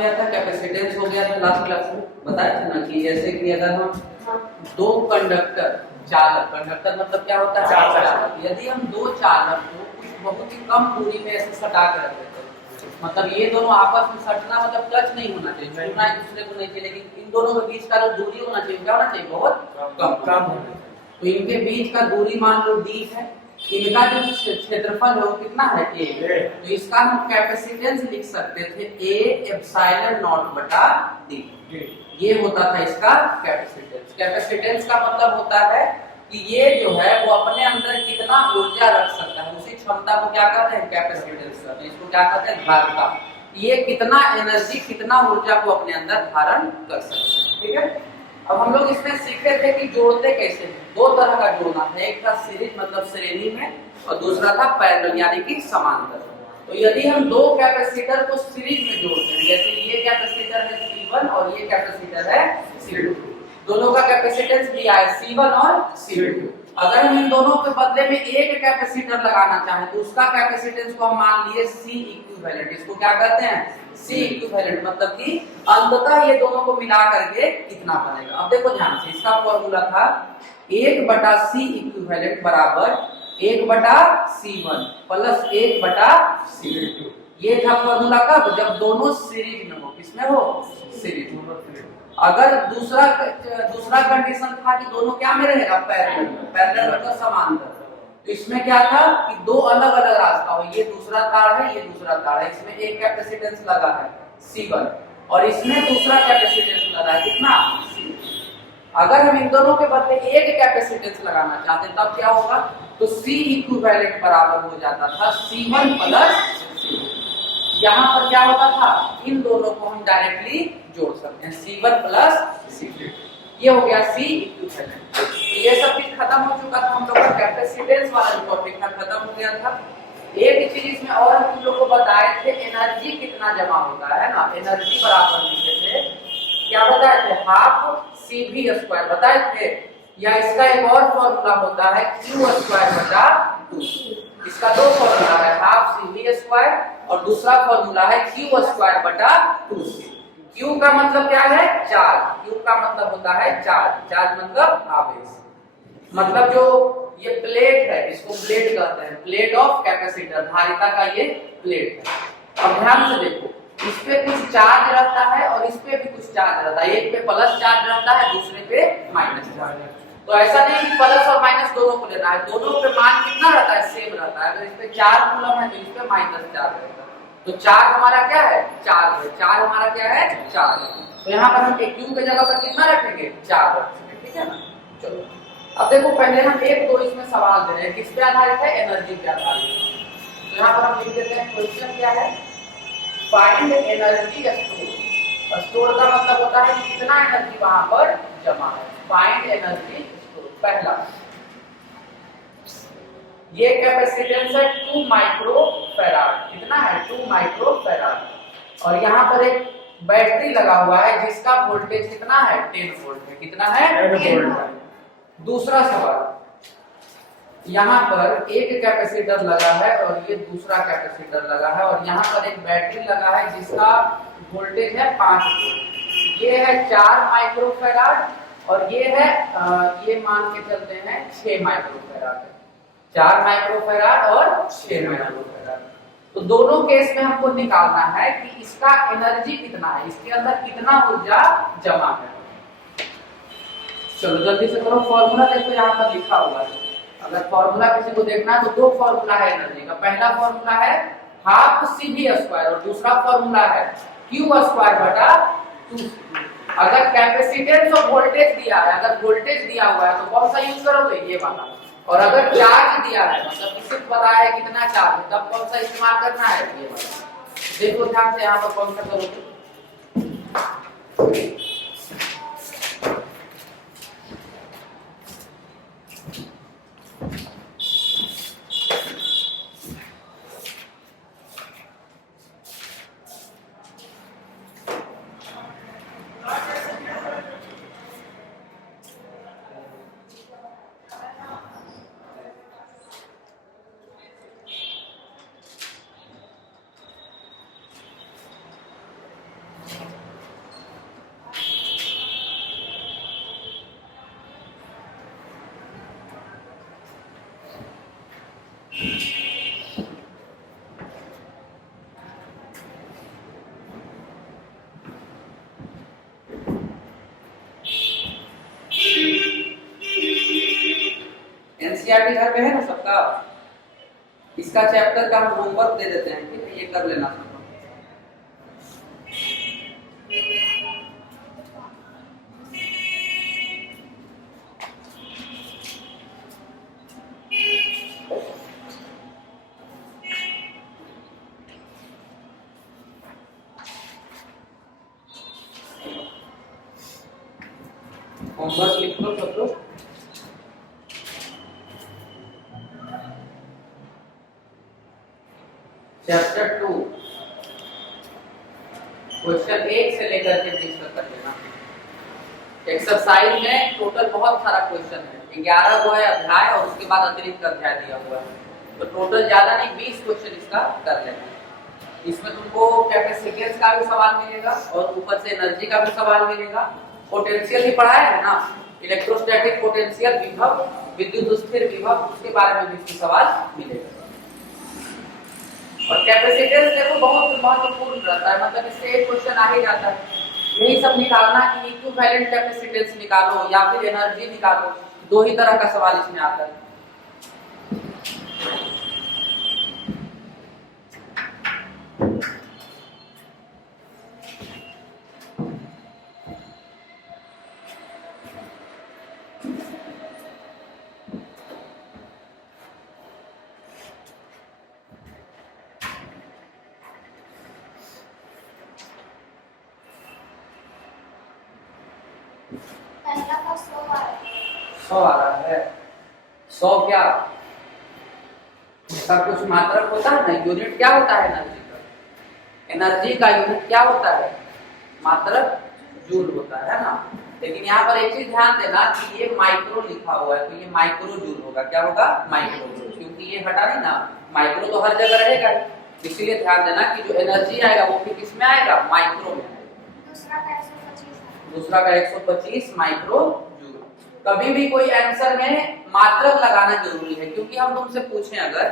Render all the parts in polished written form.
गया था, कैपेसिटेंस हो गया था लास्ट क्लास में, बताया था ना कि जैसे कि अगर हम दो कंडक्टर चालक, कंडक्टर मतलब क्या होता है चालक, यदि हम दो चालक को कुछ बहुत ही कम दूरी में ऐसे सटा के रख देते हैं, मतलब ये दोनों आपस में सटना मतलब टच नहीं होना चाहिए, छूना एक दूसरे को नहीं चाहिए, लेकिन इन दोनों के बीच का जो दूरी होना चाहिए क्या होना चाहिए, बहुत कम होना चाहिए। तो इनके बीच का दूरी मान लो d है, इनका जो क्षेत्रफल है वो कितना है a, तो इसका हम कैपेसिटेंस लिख सकते थे a एप्सिलॉन नॉट बटा d, ये होता था इसका कैपेसिटेंस। कैपेसिटेंस का मतलब होता है कि ये जो है वो अपने अंदर कितना ऊर्जा रख सकता है, उसी क्षमता को क्या कहते हैं कैपेसिटेंस कहते हैं, इसको क्या कहते हैं धारिता, ये कितना एनर्जी कितना ऊर्जा को अपने अंदर धारण कर सकता है। ठीक है, अब हम लोग इसमें सीखे थे कि जोड़ते कैसे हैं, दो तरह का जोड़ना था, एक था सीरीज मतलब श्रेणी में और दूसरा था पैरेलल यानी कि समांतर। तो यदि हम दो कैपेसिटर को सीरीज में जोड़ते हैं, जैसे ये कैपेसिटर है C1 और ये कैपेसिटर है C2, दोनों का कैपेसिटेंस दिया है C1 और C2, अगर हम इन दोनों के बदले में एक कैपेसिटर लगाना चाहें तो उसका कैपेसिटेंस को हम मान लिए C इक्विवेलेंट, इसको क्या कहते हैं C इक्विवेलेंट, मतलब कि अंततः ये दोनों को मिला करके कितना बनेगा। अब देखो ध्यान से, इसका फॉर्मूला था 1/C इक्विवेलेंट बराबर 1/C1 प्लस 1/C2, ये था फॉर्मूला का जब दोनों सीरीज में हो, किसमें हो सीरीज में। अगर दूसरा कंडीशन था कि दोनों क्या में रहेगा पैरेलल, पैरेलल मतलब समांतर, तो इसमें क्या था कि दो अलग अलग रास्ता हो, ये दूसरा तार है ये दूसरा तार है, इसमें एक कैपेसिटेंस लगा है C1 और इसमें दूसरा कैपेसिटेंस लगा है कितना C2। अगर हम इन दोनों के बदले एक कैपेसिटेंस लगाना चाहते हैं तब क्या होगा, तो C इक्विवेलेंट बराबर हो जाता था C1 प्लस C2। यहाँ पर क्या होता था, इन दोनों को हम डायरेक्टली जोड़ सकते हैं C1 प्लस C2, ये हो गया C इक्विवेलेंट। तो ये सब चीज खत्म हो चुका था, हम लोग का कैपेसिटेंस वाला जो टॉपिक था खत्म हो गया था। एक चीज इसमें और हम तुम लोग को बताए थे, एनर्जी कितना जमा होता है ना, एनर्जी बराबर लिखे थे, क्या बताए थे हाफ CV² बताए थे, या इसका एक और फॉर्मूला होता है Q²/2, इसका दो फॉर्मूला है, हाफ CV² और दूसरा फॉर्मूला है Q²/2। Q का मतलब क्या है चार्ज, Q का मतलब होता है चार्ज, चार्ज मतलब आवेश, मतलब जो ये प्लेट है इसको प्लेट कहते हैं, प्लेट ऑफ कैपेसिटर, धारिता का ये प्लेट है। अब ध्यान से देखो, इस पे कुछ चार्ज रहता है और इस पे भी कुछ चार्ज रहता है, एक पे प्लस चार्ज रहता है दूसरे पे माइनस चार्ज। तो ऐसा नहीं कि प्लस और माइनस दोनों को लेना है, दोनों पे मान कितना रहता है सेम रहता है, अगर इस पे 4 कूलम है तो इस पे -4 रहता है, तो चार्ज हमारा क्या है चार्ज है, चार्ज हमारा क्या है चार्ज, तो यहाँ पर हम Q की जगह पर कितना रखेंगे 4 रखेंगे, ठीक है ना। चलो अब देखो, पहले हम एक दो इसमें सवाल दे रहे हैं, किस पे आधारित है एनर्जी पे आधारित है, तो यहाँ पर हम लिख देते हैं क्वेश्चन क्या है, फाइंड एनर्जी स्टोर, स्टोर का मतलब होता है कि कितना एनर्जी वहां पर जमा है, फाइंड एनर्जी स्टोर। पहला ये कैपेसिटेंस है 2 माइक्रोफैराड, कितना है 2 माइक्रोफैराड, और यहाँ पर एक बैटरी लगा हुआ है जिसका वोल्टेज कितना है 10 वोल्ट है, कितना है 10 वोल्ट। दूसरा सवाल, यहाँ पर एक कैपेसिटर लगा है और ये दूसरा कैपेसिटर लगा है और यहाँ पर एक बैटरी लगा है जिसका वोल्टेज है 5 वोल्ट, ये है 4 माइक्रोफैराड और ये है ये मान के चलते हैं 6 माइक्रोफैराड, 4 माइक्रोफैराड और 6 माइक्रोफैराड। तो दोनों केस में हमको निकालना है कि इसका एनर्जी कितना है, इसके अंदर कितना ऊर्जा जमा है। चलो जल्दी से करो, फॉर्मूला देखो यहाँ पर लिखा हुआ है, अगर फॉर्मूला किसी को देखना है तो दो फॉर्मूला है एनर्जी का, पहला फॉर्मूला है हाफ CV² और दूसरा फॉर्मूला है Q²/2। अगर कैपेसिटेंस और वोल्टेज दिया है, अगर वोल्टेज दिया हुआ है तो कौन सा यूज करोगे ये वाला, और अगर चार्ज दिया है मतलब सिर्फ पता है कितना चार्ज है तब कौन सा इस्तेमाल करना है ये वाला। देखो ध्यान से यहाँ पर कौन सा करोगे, एनसीईआरटी घर में है ना सबका, इसका चैप्टर का हम होमवर्क दे देते हैं, ठीक है, ये कर लेना सब। होमवर्क लिख लो सब लोग। चैप्टर 2 क्वेश्चन 1 से लेकर के 20 तक कर लेना। एक्सरसाइज में टोटल बहुत सारा क्वेश्चन है, 11 वो है अध्याय और उसके बाद अतिरिक्त अध्याय दिया हुआ है, तो टोटल ज्यादा नहीं 20 क्वेश्चन इसका कर लेना। इसमें तुमको कैपेसिटेंस का भी सवाल मिलेगा और ऊपर से एनर्जी का भी सवाल मिलेगा। पोटेंशियल भी पढ़ाया है ना, इलेक्ट्रोस्टैटिक पोटेंशियल, विभव, विद्युत स्थिर विभव, उसके बारे में भी सवाल मिलेगा। और कैपेसिटेंस देखो बहुत महत्वपूर्ण रहता है, मतलब इससे एक क्वेश्चन आ ही जाता है, यही सब निकालना कि इक्विवेलेंट कैपेसिटेंस निकालो या फिर एनर्जी निकालो, दो ही तरह का सवाल इसमें आता है। पहला का 100 आ रहा है। 100 क्या, इसका कुछ मात्रक होता है ना, यूनिट क्या होता है एनर्जी का? एनर्जी का यूनिट क्या होता है? मात्रक जूल होता है ना। लेकिन यहाँ पर एक चीज ध्यान देना कि ये माइक्रो लिखा हुआ है, तो ये माइक्रो जूल होगा। क्या होगा? माइक्रो जूल, क्योंकि ये हटा नहीं ना, माइक्रो तो हर जगह रहेगा, इसलिए ध्यान देना कि जो एनर्जी आएगा वो फिर किसमें आएगा? माइक्रो में आएगा। दूसरा का 125 माइक्रो जूल। कभी भी कोई आंसर में मात्रक लगाना जरूरी है, क्योंकि हम तुमसे पूछें अगर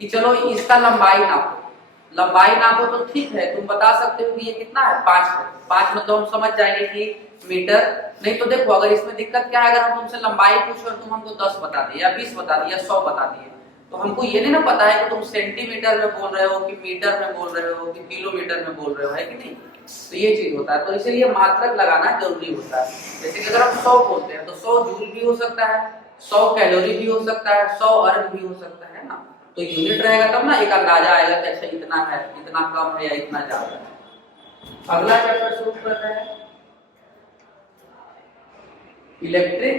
कि चलो इसका लंबाई नापो, लंबाई नापो तो ठीक है, तुम बता सकते हो कि ये कितना है? 5 है। 5 मतलब हम समझ जाएंगे कि मीटर। नहीं तो देखो अगर इसमें दिक्कत क्या है, अगर हम तुमसे लंबाई पूछो और तुम हमको 10 बता दिए या 20 बता दिए या 100 बता दिए, तो हमको ये नहीं ना पता है कि तुम सेंटीमीटर में बोल रहे हो कि मीटर में बोल रहे हो कि किलोमीटर में बोल रहे हो, है कि नहीं? तो ये चीज होता है, तो इसीलिए मात्रक लगाना जरूरी होता है। जैसे कि अगर हम 100 बोलते हैं तो 100 जूल भी हो सकता है, 100 कैलोरी भी हो सकता है, 100 अर्ग भी हो सकता है ना। तो यूनिट रहेगा तब ना एक अंदाजा आएगा कि अच्छा इतना है, इतना कम है या इतना ज्यादा है। अगला चैप्टर शुरू करते हैं, इलेक्ट्रिक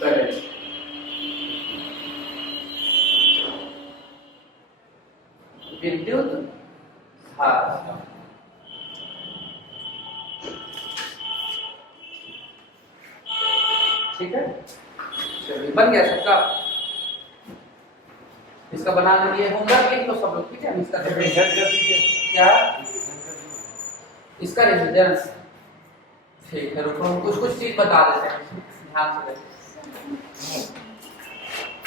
करंट। विद्युत धारा। ठीक है, चलिए बन गया सबका। इसका बनाने लिए होमवर्क लिख लो सब लोग, ठीक है? इसका क्या, इसका रेजिस्टेंस, ठीक है। रुको हम कुछ चीज बता देते हैं, ध्यान से देखिए।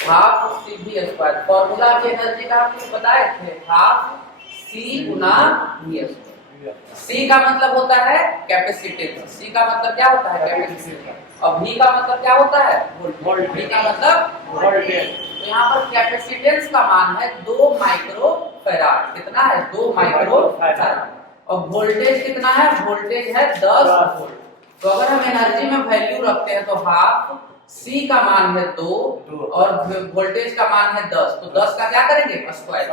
हाफ सी भी स्क्वायर, फॉर्मूला की एनर्जी का आपको बताए थे, हाफ सी गुना वी स्क्वायर। सी का मतलब होता है कैपेसिटेंस, सी का मतलब क्या होता है? कैपेसिटेंस। और V का मतलब क्या होता है? वोल्टेज। V का मतलब वोल्टेज। तो यहाँ पर कैपेसिटेंस का मान है 2 माइक्रो फैराड। कितना है? 2 माइक्रो फैराड। और वोल्टेज कितना है? वोल्टेज है 10 वोल्ट। तो अगर हम एनर्जी में वैल्यू रखते हैं तो हाफ C का मान है 2 और वोल्टेज का मान है 10, तो 10 का क्या करेंगे? स्क्वायर।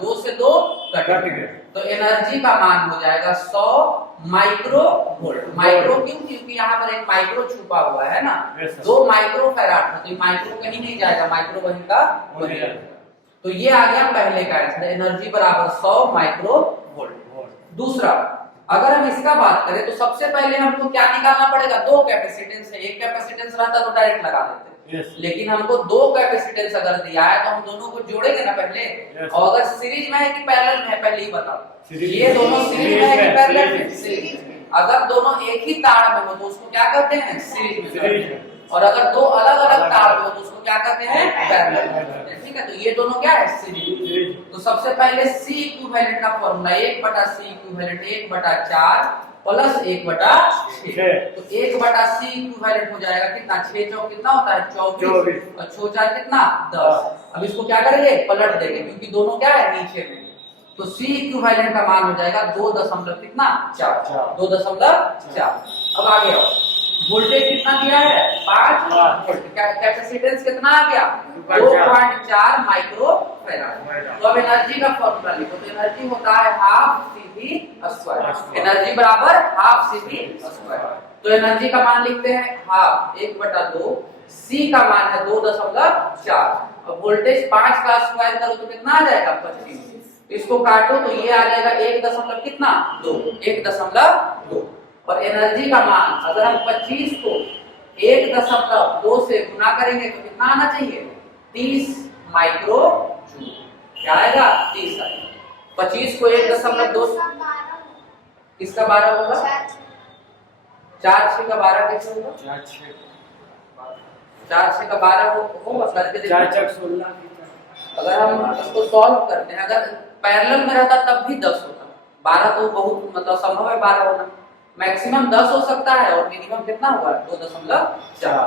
2 से 2 कट गए, तो एनर्जी का मान हो जाएगा 100 माइक्रो वोल्ट। माइक्रो क्यों? क्योंकि यहाँ पर एक माइक्रो छुपा हुआ है ना। 2 माइक्रो फैराड, तो माइक्रो कहीं नहीं जाएगा, माइक्रो वहीं का वहीं रहेगा। तो ये आ गया पहले का आंसर, एनर्जी बराबर 100 माइक्रो वोल्ट। दूसरा, अगर हम इसका बात करें तो सबसे पहले हमको क्या निकालना पड़ेगा? 2 कैपेसिटेंस है, एक कैपेसिटेंस रहता तो डायरेक्ट लगा देते, लेकिन हमको 2 कैपेसिटेंस अगर दिया है तो हम दोनों को जोड़ेंगे ना पहले। और अगर सीरीज में है कि पैरेलल में है, पहले ही बताओ। ये दोनों सीरीज में है कि पैरेलल में? सीरीज। अगर दोनों एक ही तार में हो तो उसको क्या कहते हैं? सीरीज में। और अगर 2 अलग अलग तार में हो तो उसको क्या कहते हैं? पैरेलल में। ठीक है, तो ये दोनों क्या है? सीरीज। तो सबसे पहले C इक्विवेलेंट का फॉर्मूला 1/C इक्विवेलेंट 1/4 प्लस 1/6। तो 1/c इक्विवेलेंट हो जाएगा कितना, 6 चौक कितना होता है 24 और 6 4 कितना 10। अब इसको क्या करेंगे, पलट देंगे क्योंकि दोनों क्या है नीचे में। तो c इक्विवेलेंट का मान हो जाएगा 2 कितना 4 2.4। अब आगे आओ, वोल्टेज कितना दिया है 5 वोल्ट, कैपेसिटेंस कितना आ गया 2.4 माइक्रो फैराड। तो अब एनर्जी का फॉर्मूला लिखो, तो एनर्जी होता है हाफ CV², एनर्जी बराबर हाफ CV²। तो एनर्जी का मान लिखते हैं हाफ 1/2, C का मान है 2.4। अब वोल्टेज 5 का स्क्वायर करो तो कितना आ जाएगा 25। इसको काटो तो ये आ जाएगा 1 कितना 2 1.2। और एनर्जी का मान अगर हम 25 को 1.2 से गुना करेंगे तो कितना आना चाहिए 30 माइक्रो जूल। क्या आएगा 30 आएगा। 25 को 1.2 किसका 12 होगा, 4 6 का 12 कैसे होगा, 4 6 का 12 होगा करके देखो 4 4 16। अगर हम इसको सॉल्व करते हैं, अगर पैरेलल में रहता तब भी 10 होता, 12 तो बहुत मतलब संभव है 12 होना, मैक्सिमम 10 हो सकता है और मिनिमम कितना हुआ 2.4।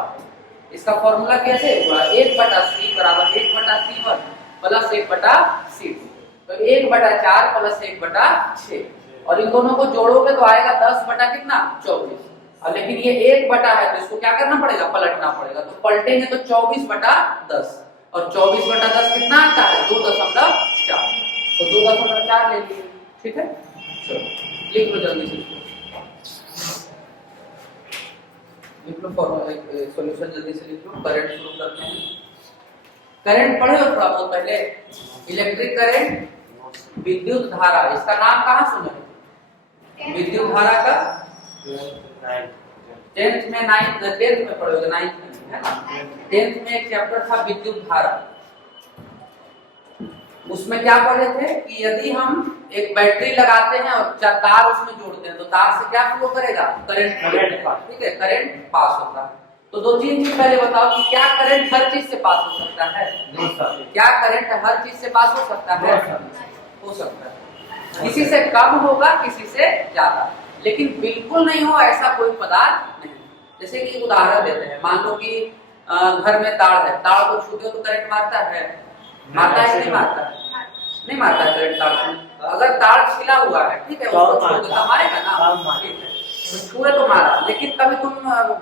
इसका फॉर्मूला कैसे हुआ 1/c बराबर 1/c1 प्लस 1/c2। तो 1/4 प्लस 1/6 और इन दोनों को जोड़ोगे तो आएगा 10 कितना 24। और लेकिन ये 1 है तो इसको क्या करना पड़ेगा पलटना पड़ेगा, तो पलटेंगे तो 24/10 और 24/10 कितना आता है 2.4। तो 2.4 ले लीजिए, ठीक है। चलो लिख लो जल्दी से, लिख लो फॉर्मूला सॉल्यूशन जल्दी से लिख लो। करंट शुरू करते हैं। करंट पढ़े हो थोड़ा बहुत पहले, इलेक्ट्रिक करंट विद्युत धारा, इसका नाम कहाँ सुने विद्युत धारा का 10th में 10th में पढ़ोगे 9th में है ना। 10th में एक चैप्टर था विद्युत धारा, उसमें क्या पढ़े थे कि यदि हम एक बैटरी लगाते हैं और तार उसमें जोड़ते हैं तो तार से क्या फ्लो करेगा करंट, ठीक है करंट पास होता है। तो 2-3 चीज पहले बताओ कि क्या करंट हर चीज से पास हो सकता है, क्या करंट हर चीज से पास हो सकता है, हो सकता है, किसी से कम होगा किसी से ज्यादा, लेकिन बिल्कुल नहीं हो ऐसा कोई पदार्थ नहीं। जैसे कि उदाहरण देते हैं, मान लो कि घर में तार है, तार को छूते हो तो करंट मारता है, मारता है नहीं मारता है, नहीं मारता है करंट तार से। अगर तार छिला हुआ है ठीक है उसको छूओगे तो मारेगा ना, ठीक है तो छुए तो मारा, लेकिन कभी तुम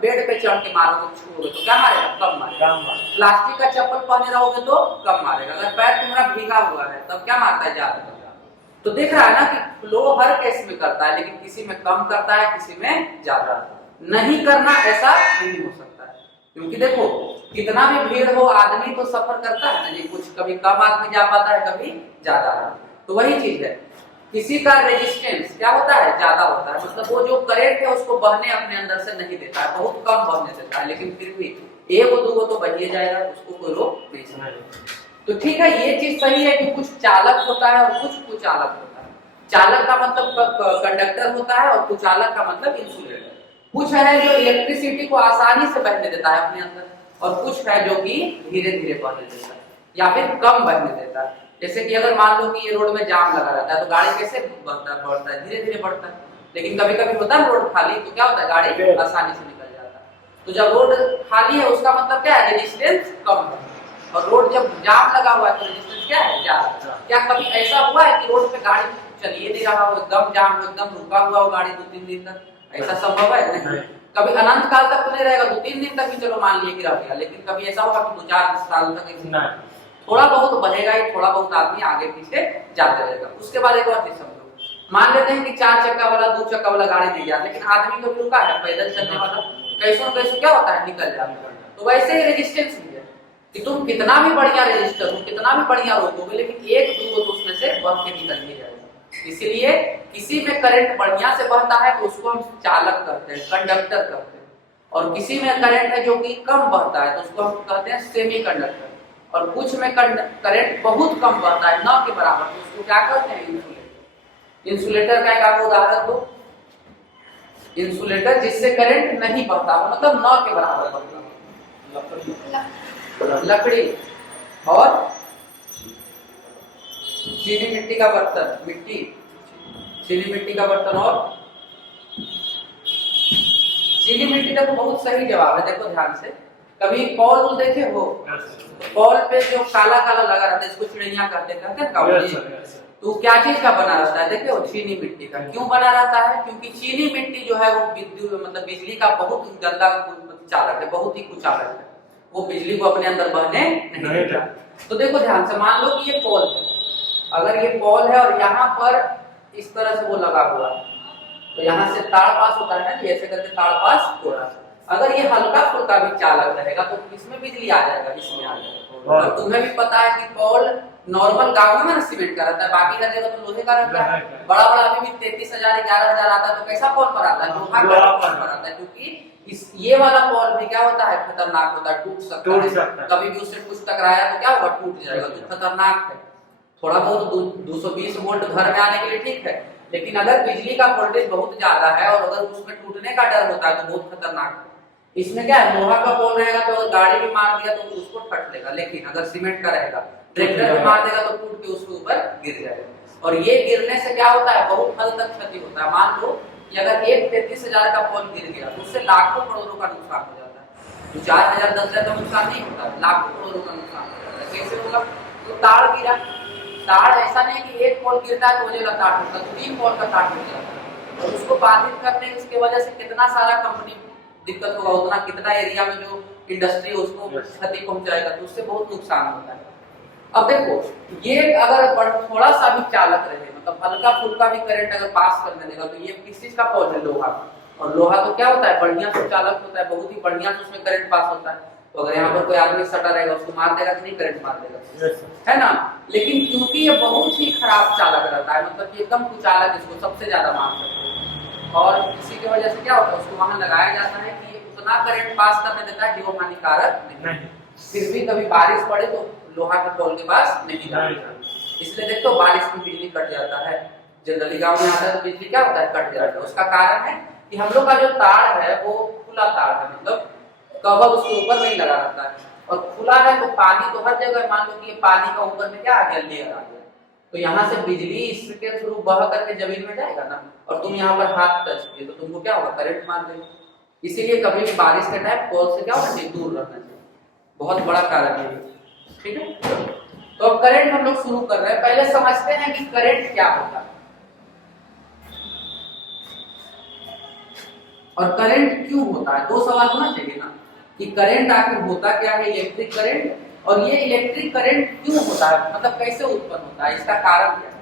बेड पे चढ़ के मारोगे छुओगे तो क्या मारेगा कम मारेगा। प्लास्टिक का चप्पल पहने रहोगे तो कम मारेगा, अगर पैर तुम्हारा भीगा हुआ है तब क्या मारता है ज्यादा। तो देख रहा है ना कि फ्लो हर केस में करता है, लेकिन किसी में कम करता है किसी में ज्यादा। नहीं करना ऐसा नहीं हो सकता है, क्योंकि देखो कितना भी भीड़ हो आदमी तो सफर करता है ना, कुछ कभी कम आदमी जा पाता है कभी ज्यादा। तो वही चीज है, किसी का रेजिस्टेंस क्या होता है ज्यादा होता है, मतलब वो जो करंट है उसको बहने अपने अंदर से नहीं देता है, बहुत कम बहने देता है, लेकिन फिर भी 1-2 तो बहिए जाएगा, उसको कोई रोक नहीं सकता। तो ठीक है ये चीज सही है कि कुछ चालक होता है और कुछ कुचालक होता है। चालक का मतलब कंडक्टर होता है और कुचालक का मतलब इंसुलेटर। कुछ है जो इलेक्ट्रिसिटी को आसानी से बहने देता है अपने अंदर, और कुछ है जो कि धीरे धीरे बहने देता है या फिर कम बहने देता है। जैसे कि अगर मान लो कि ये रोड में जाम लगा रहता है तो गाड़ी कैसे बढ़ता है धीरे धीरे बढ़ता है, लेकिन कभी कभी होता है रोड खाली तो क्या होता है गाड़ी आसानी से निकल जाता है। तो जब रोड खाली है उसका मतलब क्या है रेजिस्टेंस कम है, और रोड जब जाम लगा हुआ है तो रेजिस्टेंस क्या है ज्यादा। क्या कभी ऐसा हुआ है कि रोड पे गाड़ी चलिए नहीं रहा हो, एकदम जाम हो, एकदम रुका हुआ हो गाड़ी 2-3 दिन तक, ऐसा संभव है नहीं। कभी अनंत काल तक तो नहीं रहेगा, 2-3 दिन तक भी चलो मान लिए कि रह गया, लेकिन कभी ऐसा होगा कि 2-4 साल तक थोड़ा बहुत बढ़ेगा ही, थोड़ा बहुत आदमी आगे पीछे जाते रहेगा। उसके बाद एक और चीज समझो, मान लेते हैं कि 4 चक्का वाला 2 चक्का वाला गाड़ी नहीं गया, लेकिन आदमी तो रुका है पैदल चलने वाला, कैसो कैसो क्या होता है निकल जाता है। तो वैसे ही रेजिस्टेंस भी है कि तुम कितना भी बढ़िया रजिस्टर हो, कितना भी बढ़िया रोकोगे, लेकिन 1-2 तो उसमें से बह के निकल ही जाएगा। इसलिए किसी में करंट बढ़िया से बहता है तो उसको हम चालक कहते हैं, कंडक्टर कहते हैं, और किसी में करंट है जो कि कम बहता है तो उसको हम कहते हैं सेमी कंडक्टर, और कुछ में करंट बहुत कम बहता है न के बराबर तो उसको क्या कहते हैं इंसुलेटर। इंसुलेटर का एक आपको उदाहरण दो, इंसुलेटर जिससे करंट नहीं बहता हो, मतलब न के बराबर बहता हो, लकड़ी और चीनी मिट्टी का बर्तन, चीनी मिट्टी का बर्तन और चीनी मिट्टी देखो बहुत सही जवाब है। देखो ध्यान से, कभी कॉल देखे हो? कॉल पे जो काला काला लगा रहता है इसको चिड़िया कहते हैं। तो क्या चीज का बना रहता है? देखो चीनी मिट्टी का। क्यों बना रहता है? क्योंकि चीनी मिट्टी जो है वो विद्युत मतलब बिजली का बहुत गंदा चालक है, बहुत ही कुचालक है, वो बिजली को अपने अंदर बहने नहीं देता। तो देखो ध्यान से, मान लो कि ये कॉल है, अगर ये कॉल है और यहाँ पर इस तरह से वो लगा हुआ है, तो यहाँ से तार पास होता है ना, ऐसे करके तार पास हो रहा है। अगर ये हल्का फुल्का भी चालक रहेगा तो इसमें बिजली आ जाएगा, इसमें आ जाएगा। और तुम्हें भी पता है कि कॉल नॉर्मल गाँव में ना सीमेंट का रहता है, बाकी का जगह तो लोहे का रहता है। बड़ा बड़ा अभी भी 33,000 11,000 आता है, तो कैसा कॉल पर आता है? लोहा का कॉल पर आता है। क्योंकि ये वाला कॉल भी क्या होता है? खतरनाक होता है, टूट सकता है। कभी भी उससे कुछ टकराया तो क्या होगा? टूट जाएगा। तो खतरनाक है। थोड़ा बहुत 220 वोल्ट घर में आने के लिए ठीक है, लेकिन अगर बिजली का वोल्टेज बहुत ज्यादा है और अगर उसमें टूटने का डर होता है तो बहुत खतरनाक है। इसमें क्या है? लोहा का पोल रहेगा तो अगर गाड़ी भी मार दिया तो उसको ठट लेगा, लेकिन अगर सीमेंट का रहेगा, ट्रैक्टर भी मार देगा तो टूट के उसके ऊपर गिर जाएगा। और ये गिरने से क्या होता है? बहुत हद तक क्षति होता है। मान लो कि अगर एक 33,000 का पोल गिर गया तो उससे लाखों करोड़ों का नुकसान हो जाता है। तो 4,000 10,000 का नुकसान नहीं होता, लाखों करोड़ों का नुकसान हो जाता है। कैसे होगा? तो तार गिरा, तार ऐसा नहीं कि एक पोल गिरता है तो वजह का तार टूटता है, 3 पोल का तार टूट जाता है। और उसको बाधित करने की वजह से कितना सारा कंपनी दिक्कत होगा, उतना कितना एरिया में जो इंडस्ट्री उसको क्षति पहुंचाएगा, तो उससे बहुत नुकसान होता है। अब देखो, ये अगर थोड़ा सा भी चालक रहे, मतलब हल्का फुल्का भी करंट अगर पास करने देगा, तो ये किस चीज का पोल है? लोहा। और लोहा तो क्या होता है? बढ़िया से चालक होता है, बहुत ही बढ़िया से उसमें करंट पास होता है। तो अगर यहाँ पर कोई आदमी सटा रहेगा उसको मार देगा कि नहीं? करंट मार देगा, है ना। लेकिन क्योंकि ये बहुत ही खराब चालक रहता है, मतलब एकदम कुचालक, इसको सबसे ज्यादा मार सकते हैं। और इसी की वजह से क्या होता है? उसको वहां लगाया जाता है कि उतना करंट पास करने देता है कि वो हानिकारक नहीं। फिर भी कभी बारिश पड़े तो लोहा के पोल के पास नहीं जाता, इसलिए देखो बारिश में बिजली कट जाता है। जनरली गाँव में आता है तो बिजली क्या होता है? कट जाता है। उसका कारण है कि हम लोग का जो तार है वो खुला तार है, मतलब कवर उसके ऊपर नहीं लगा रहता है। और खुला है तो पानी तो हर जगह, मान लो कि ये पानी का ऊपर में क्या आ गया? लेयर आ गया, तो यहाँ से बिजली इसके थ्रू बह करके जमीन में जाएगा ना, और तुम यहाँ पर हाथ टच किए तो तुमको क्या होगा? करंट मार देगा। इसीलिए कभी भी बारिश के टाइम पोल से क्या होना चाहिए? दूर रहना चाहिए। बहुत बड़ा कारण है, ठीक है। तो अब करंट हम लोग शुरू कर रहे हैं। पहले समझते हैं कि करंट क्या होता है और करंट क्यों होता है। 2 सवाल होना चाहिए ना, कि करंट आखिर होता क्या है, इलेक्ट्रिक करंट, और ये इलेक्ट्रिक करंट क्यों होता है, मतलब कैसे उत्पन्न होता है, इसका कारण क्या है।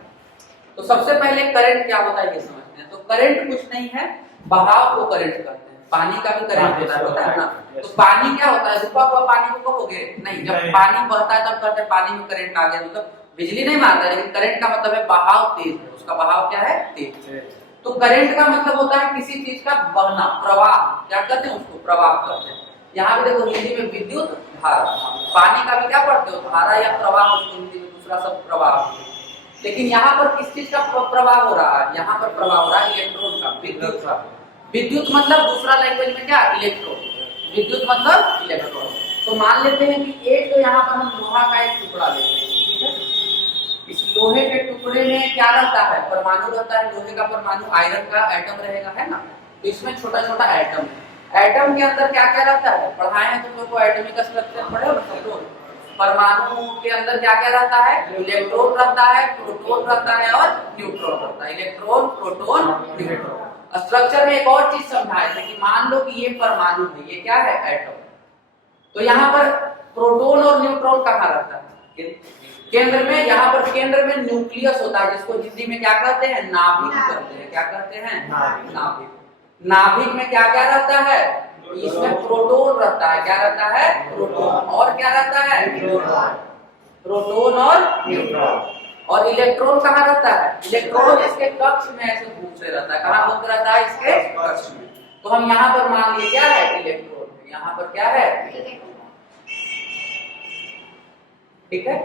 तो सबसे पहले करंट क्या होता है ये समझते हैं। तो करंट कुछ नहीं है, बहाव को करंट कहते हैं। पानी का भी करंट होता है ना। तो पानी क्या होता है? रुका हुआ पानी को कहोगे नहीं, जब पानी बहता है तब कहते हैं पानी में करंट आ गया, मतलब बिजली नहीं मारता है, लेकिन करंट का मतलब है बहाव तेज है, उसका बहाव क्या है? तेज। तो करंट का मतलब होता है किसी चीज का बहना, प्रवाह। क्या कहते हैं उसको? प्रवाह कहते हैं। यहाँ पे देखो हिंदी में विद्युत धारा, पानी का भी क्या पढ़ते हो? धारा या प्रवाह, उसको हिंदी में दूसरा सब प्रवाह। लेकिन यहाँ पर किस चीज का प्रवाह हो रहा है? यहाँ पर प्रवाह हो रहा है इलेक्ट्रॉन का, विद्युत का। विद्युत मतलब दूसरा लैंग्वेज में क्या? इलेक्ट्रॉन। विद्युत मतलब इलेक्ट्रॉन। तो मान लेते हैं कि एक तो यहाँ पर हम लोहा का एक टुकड़ा लेते हैं, ठीक है। इस लोहे के टुकड़े में क्या रहता है? परमाणु रहता है। लोहे का परमाणु, आयरन का एटम रहेगा, है ना। तो इसमें छोटा छोटा एटम है। एटम के अंदर क्या क्या रहता है? पढ़ाए हैं तुम लोग को, एटॉमिक स्ट्रक्चर पढ़े हो सब लोग। परमाणु के अंदर क्या क्या रहता है? इलेक्ट्रॉन रहता है, प्रोटॉन रहता है और न्यूट्रॉन रहता है। Electron, proton, neutron. स्ट्रक्चर में एक और चीज समझाए थे कि मान लो कि ये परमाणु है, ये क्या है? एटम। तो यहाँ पर प्रोटॉन और न्यूट्रॉन कहाँ रहता है? केंद्र में। यहाँ पर केंद्र में न्यूक्लियस होता है, जिसको हिंदी में क्या कहते हैं? नाभिक कहते हैं। क्या कहते हैं? नाभिक। नाभिक में क्या क्या रहता है? इसमें प्रोटॉन रहता है। क्या रहता है? प्रोटॉन। और क्या रहता है? न्यूट्रॉन। प्रोटॉन और न्यूट्रॉन। और इलेक्ट्रॉन कहाँ रहता है? इलेक्ट्रॉन इसके कक्ष में ऐसे घूमते रहता है। कहाँ घूमते रहता है? इसके कक्ष में। तो हम यहाँ पर मान लिए क्या है? इलेक्ट्रॉन। यहाँ पर क्या है? ठीक है।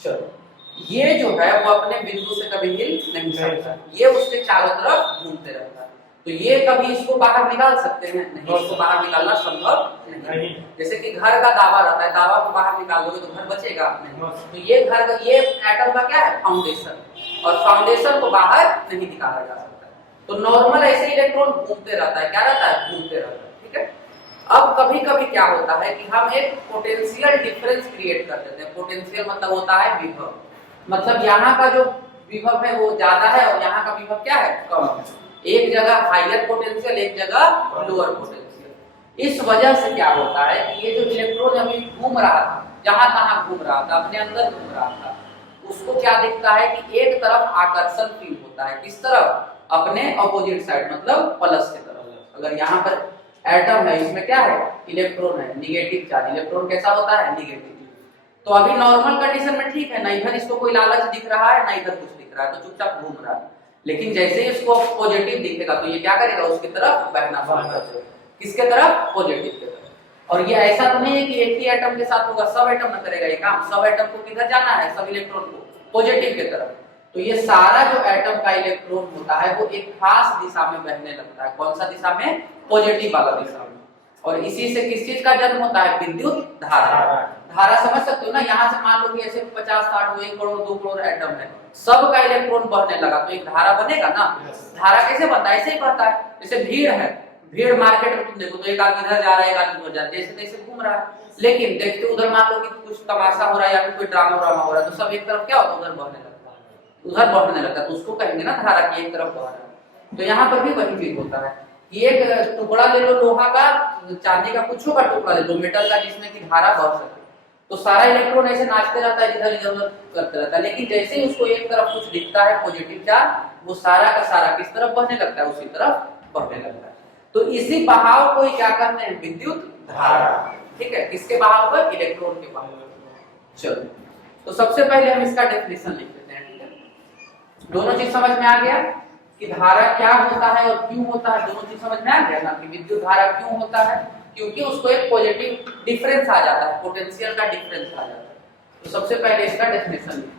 चलो, ये जो है वो अपने बिंदु से कभी हिल नहीं सकता, ये उसके चारों तरफ घूमते रहता है। तो ये कभी इसको बाहर निकाल सकते हैं? नहीं, इसको बाहर निकालना संभव नहीं। जैसे कि घर का दावा रहता है, दावा को बाहर निकाल दोगे तो घर बचेगा नहीं। तो ये घर का, ये एटम का क्या है? फाउंडेशन। और फाउंडेशन को बाहर नहीं निकाला जा सकता। तो नॉर्मल ऐसे इलेक्ट्रॉन घूमते रहता है, क्या रहता है, घूमते रहता है, ठीक है। अब कभी कभी क्या होता है कि हम एक पोटेंशियल डिफरेंस क्रिएट कर देते हैं। पोटेंशियल मतलब होता है विभव, मतलब यहाँ का जो विभव है वो ज्यादा है और यहाँ का विभव क्या है, कम है। एक जगह हायर पोटेंशियल, एक जगह लोअर पोटेंशियल। इस वजह से क्या होता है कि ये जो इलेक्ट्रॉन अभी घूम रहा था, जहां तहां घूम रहा था, अपने अंदर घूम रहा था, उसको क्या दिखता है कि एक तरफ आकर्षण फील होता है। किस तरफ, अपने अपोजिट साइड, मतलब प्लस की तरफ। अगर यहाँ पर एटम है, इसमें क्या है, इलेक्ट्रॉन है, निगेटिव चार्ज। इलेक्ट्रॉन कैसा होता है, निगेटिव। तो अभी नॉर्मल कंडीशन में ठीक है ना, इधर इसको कोई लालच दिख रहा है ना इधर कुछ दिख रहा है, तो चुपचाप घूम रहा है। लेकिन जैसे ही इसको पॉजिटिव दिखेगा तो ये क्या करेगा, उसकी तरफ बहना शुरू कर देगा। किसके तरफ, पॉजिटिव की तरफ। और ये ऐसा तो नहीं है कि एक ही एटम के साथ होगा, सब एटम में करेगा ये काम। सब एटम को किधर जाना है, सब इलेक्ट्रॉन को पॉजिटिव की तरफ। तो ये सारा जो एटम का इलेक्ट्रॉन होता है वो एक खास दिशा में बहने लगता है। कौन सा दिशा में, पॉजिटिव वाला दिशा में। और इसी से किस चीज का जन्म होता है, विद्युत धारा। धारा समझ सकते हो ना, यहाँ से मान लो कि ऐसे 50-60 1 करोड़ 2 करोड़ एटम है, सब का इलेक्ट्रॉन बहने लगा तो एक धारा बनेगा ना। धारा कैसे बनता है, ऐसे ही बढ़ता है। जैसे भीड़ है, भीड़ मार्केट में तुम देखो तो एक आदमी इधर जा रहा है, एक आदमी उधर जा रहा है, जैसे तैसे घूम रहा है। लेकिन देखते उधर मान लो कि कुछ तमाशा हो रहा है या फिर कोई ड्रामा हो रहा है, तो सब एक तरफ क्या होता है, उधर बहने लगता है, उधर बढ़ने लगता है। तो उसको कहेंगे ना धारा की एक तरफ बह रहा है। तो यहाँ पर भी वही चीज होता है कि एक टुकड़ा ले लो लोहा का, चांदी का, कुछ का टुकड़ा ले लो मेटल का, जिसमें की धारा बह सके, तो सारा इलेक्ट्रॉन ऐसे नाचते रहता है, इधर इधर करते रहता है। लेकिन जैसे ही उसको एक तरफ कुछ दिखता है पॉजिटिव चार्ज, वो सारा का सारा किस तरफ बहने लगता है, उसी तरफ बहने लगता है। तो इसी बहाव को क्या करते हैं, विद्युत धारा। ठीक है, किसके बहाव पर, इलेक्ट्रॉन के बहाव। चलो, तो सबसे पहले हम इसका डेफिनेशन लिख लेते हैं। ठीक है, दोनों चीज समझ में आ गया कि धारा क्या होता है और क्यों होता है। दोनों चीज समझ में आ गया ना कि विद्युत धारा क्यों होता है, क्योंकि उसको एक पॉजिटिव डिफरेंस आ जाता है, पोटेंशियल का डिफरेंस आ जाता है। तो सबसे पहले इसका डेफिनेशन लिखें।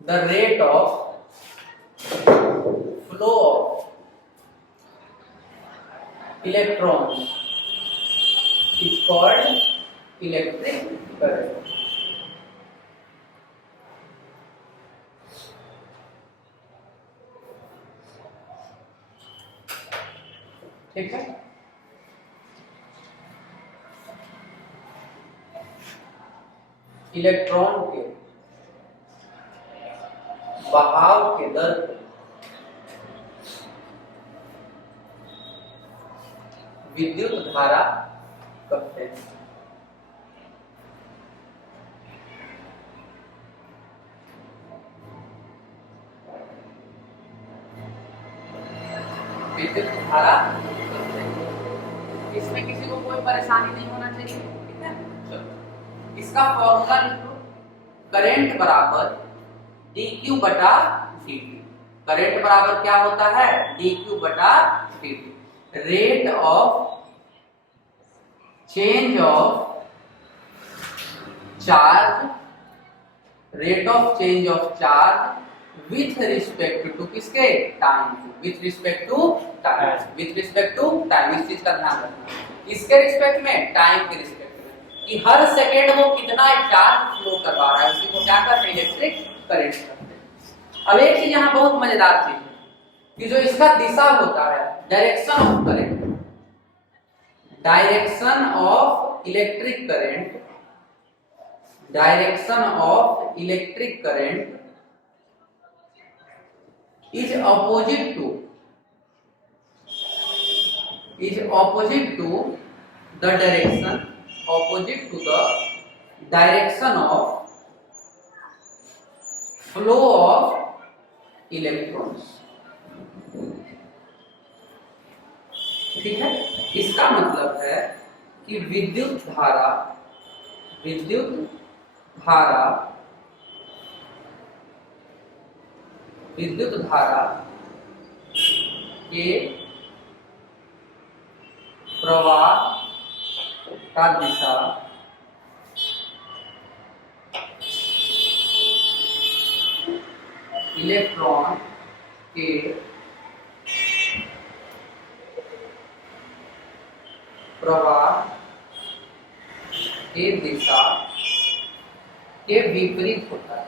The rate of flow of electron is called electric current. ठीक है, इलेक्ट्रॉन के बहाव के दर को विद्युत धारा कहते हैं। विद्युत धारा, इसमें किसी को कोई परेशानी नहीं होना चाहिए। ठीक है, चलो इसका फॉर्मूला लिख लो। करंट बराबर dq बटा dt। करंट बराबर क्या होता है, dq बटा dt। Rate of change of charge, rate of change of charge with respect to किसके, time. With respect to time, with respect to time. इस चीज का ध्यान रखना, किसके रिस्पेक्ट में, टाइम के रिस्पेक्ट में, कि हर सेकेंड वो कितना चार्ज फ्लो करवा रहा है, उसी को क्या करते हैं, इलेक्ट्रिक करंट करते हैं। अब एक चीज यहाँ बहुत मजेदार चीज है कि जो इसका दिशा होता है, direction of current, direction of electric current, direction of electric current is opposite to the direction, opposite to the direction of flow of electrons। ठीक है, इसका मतलब है कि विद्युत धारा के प्रवाह का दिशा इलेक्ट्रॉन के प्रवाह के दिशा के विपरीत होता है।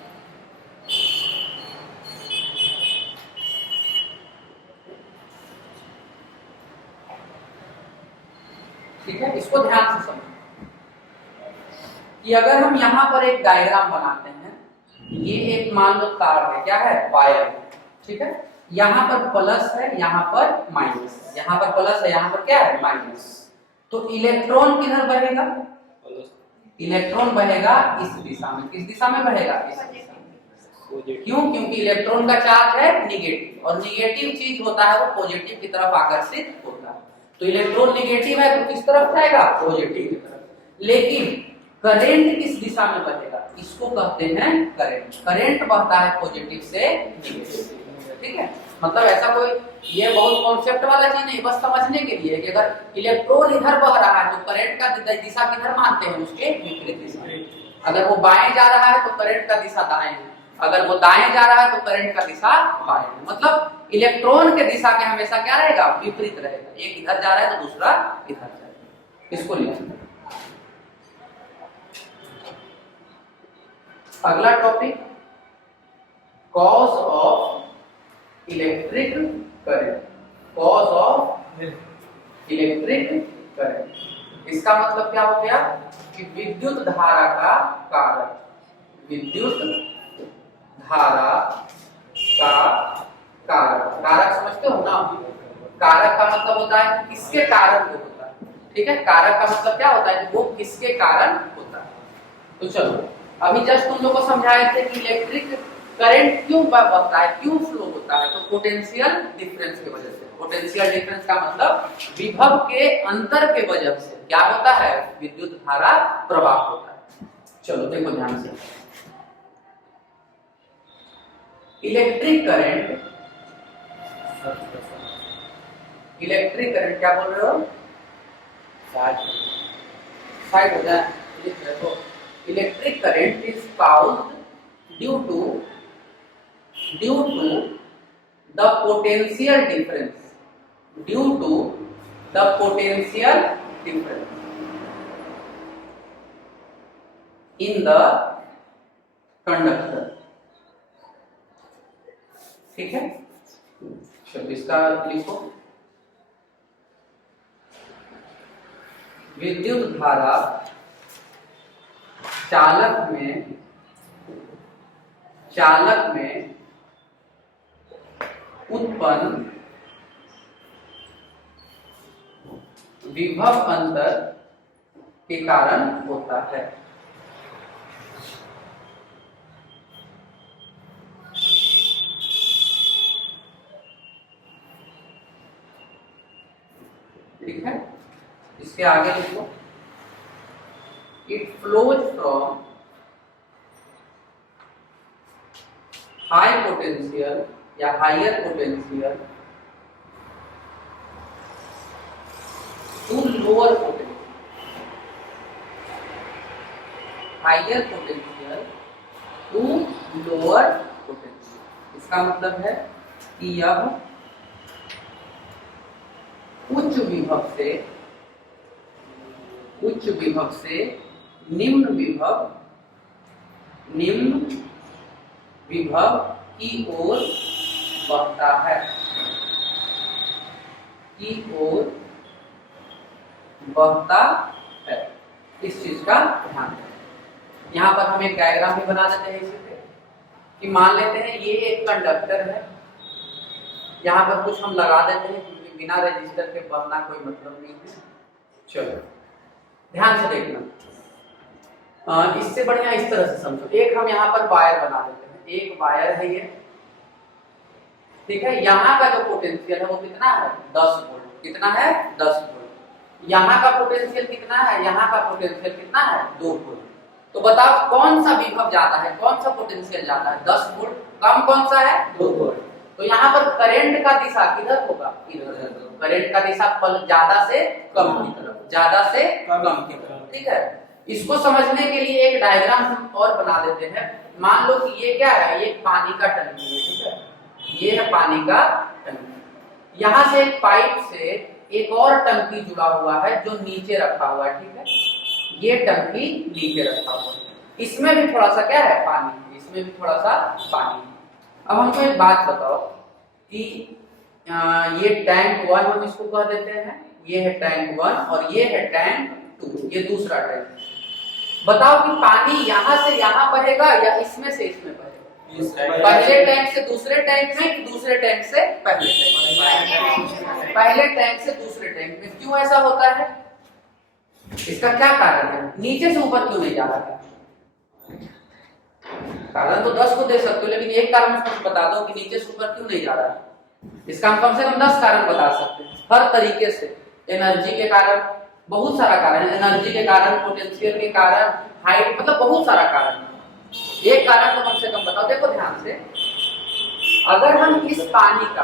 ठीक है, इसको ध्यान से समझो कि अगर हम यहाँ पर एक डायग्राम बनाते हैं, ये एक मान लो तार है, क्या है, वायर, ठीक है, यहाँ पर प्लस है, यहाँ पर माइनस, यहाँ पर प्लस है, यहाँ पर क्या है, माइनस। तो इलेक्ट्रॉन किधर बहेगा, इलेक्ट्रॉन बहेगा इस दिशा में। किस दिशा में बहेगा, इस दिशा में। क्यों, क्योंकि इलेक्ट्रॉन का चार्ज है निगेटिव, और निगेटिव चीज होता है वो पॉजिटिव की तरफ आकर्षित होता है। तो इलेक्ट्रॉन निगेटिव है तो किस तरफ जाएगा, पॉजिटिव की तरफ। लेकिन करंट किस दिशा में बहेगा, इसको कहते हैं करंट। करंट बहता है पॉजिटिव से निगेटिव, ठीक है। मतलब ऐसा कोई ये बहुत कॉन्सेप्ट वाला चीज नहीं, बस समझने के लिए कि अगर इलेक्ट्रॉन इधर बह रहा है तो करंट का दिशा किधर मानते हैं, उसके विपरीत दिशा। अगर वो बाएं जा रहा है तो करंट का दिशा दाएं है, अगर वो दाएं जा रहा है तो करंट का दिशा बाएं है। मतलब इलेक्ट्रॉन के दिशा के हमेशा क्या रहेगा, विपरीत रहेगा। एक इधर जा रहा है तो दूसरा इधर जाएगा। इसको लिखिए। अगला topic, cause of electric current. Cause of electric current, इसका मतलब क्या हो गया कि विद्युत धारा का कारक। विद्युत धारा का कारक, कारक समझते हो ना, कारक का मतलब होता है किसके कारण वो होता है, ठीक है। कारक का मतलब क्या होता है कि वो किसके कारण होता है। तो चलो, अभी जस्ट तुम लोग को समझाए थे कि इलेक्ट्रिक करंट क्यों बहता है, क्यों फ्लो होता है, तो पोटेंशियल डिफरेंस की वजह से। पोटेंशियल डिफरेंस का मतलब विभव के अंतर के वजह से क्या होता है, विद्युत धारा प्रवाह होता है। चलो देखो ध्यान से, इलेक्ट्रिक करंट, इलेक्ट्रिक करंट क्या बोल रहे हो, साइड हो जाए, देखो electric current is caused due to the potential difference, due to the potential difference in the conductor, ठीक है। चलो इसका लिखो, विद्युत धारा चालक में उत्पन्न विभव अंतर के कारण होता है। ठीक है, इसके आगे लिखो, it flows from high potential या higher potential to lower potential, higher potential to lower potential. इसका मतलब है कि यह उच्च विभव से निम्न विभव की ओर बढ़ता है, इस चीज का ध्यान रखें। यहाँ पर हम एक डायग्राम भी बना देते हैं इसी पे, कि मान लेते हैं ये एक कंडक्टर है, यहाँ पर कुछ हम लगा देते हैं क्योंकि बिना रजिस्टर के बढ़ना कोई मतलब नहीं है। चलो ध्यान से देखना, इससे बढ़िया इस तरह से समझो। एक हम यहाँ पर वायर बना देते हैं, एक वायर है ये, ठीक है। यहाँ का जो पोटेंशियल है वो कितना है, 10 वोल्ट। कितना है, 10 वोल्ट। यहाँ का पोटेंशियल कितना है, यहाँ का पोटेंशियल कितना है, 2 वोल्ट। तो बताओ कौन सा विभव जाता है, कौन सा पोटेंशियल जाता है, 10 वोल्ट। कम कौन सा है, 2 वोल्ट। तो यहाँ पर करंट का दिशा किधर होगा, इधर। करंट का दिशा ज्यादा से कम की तरफ, ज्यादा से कम की तरफ, ठीक है। इसको समझने के लिए एक डायग्राम हम और बना देते हैं। मान लो कि ये क्या है, ये पानी का टंकी है, ठीक है। ये है पानी का टंकी, यहाँ से एक पाइप से एक और टंकी जुड़ा हुआ है जो नीचे रखा हुआ है, ठीक है। ये टंकी नीचे रखा हुआ है, इसमें भी थोड़ा सा क्या है, पानी, इसमें भी थोड़ा सा पानी। अब हमको एक बात बताओ कि ये टैंक 1 हम इसको कह देते हैं, ये है टैंक 1 और ये है टैंक 2, ये दूसरा टैंक। बताओ कि पानी यहाँ से यहाँ बहेगा या इसमें से इसमें बहेगा? पहले टैंक से दूसरे टैंक में कि दूसरे टैंक से पहले टैंक? पहले टैंक से दूसरे टैंक में। क्यों ऐसा होता है? इसका क्या कारण है? नीचे से ऊपर क्यों नहीं जा रहा है? कारण तो 10 को दे सकते हो, लेकिन एक कारण मुझे बता दो कि नीचे से ऊपर क्यों नहीं जा रहा है। इसका हम कम से कम 10 कारण बता सकते हैं हर तरीके से। एनर्जी के कारण, बहुत सारा कारण है, एनर्जी के कारण, पोटेंशियल के कारण, हाइट, मतलब बहुत सारा कारण है। एक कारण तो कम से कम बताओ। देखो ध्यान से, अगर हम इस पानी का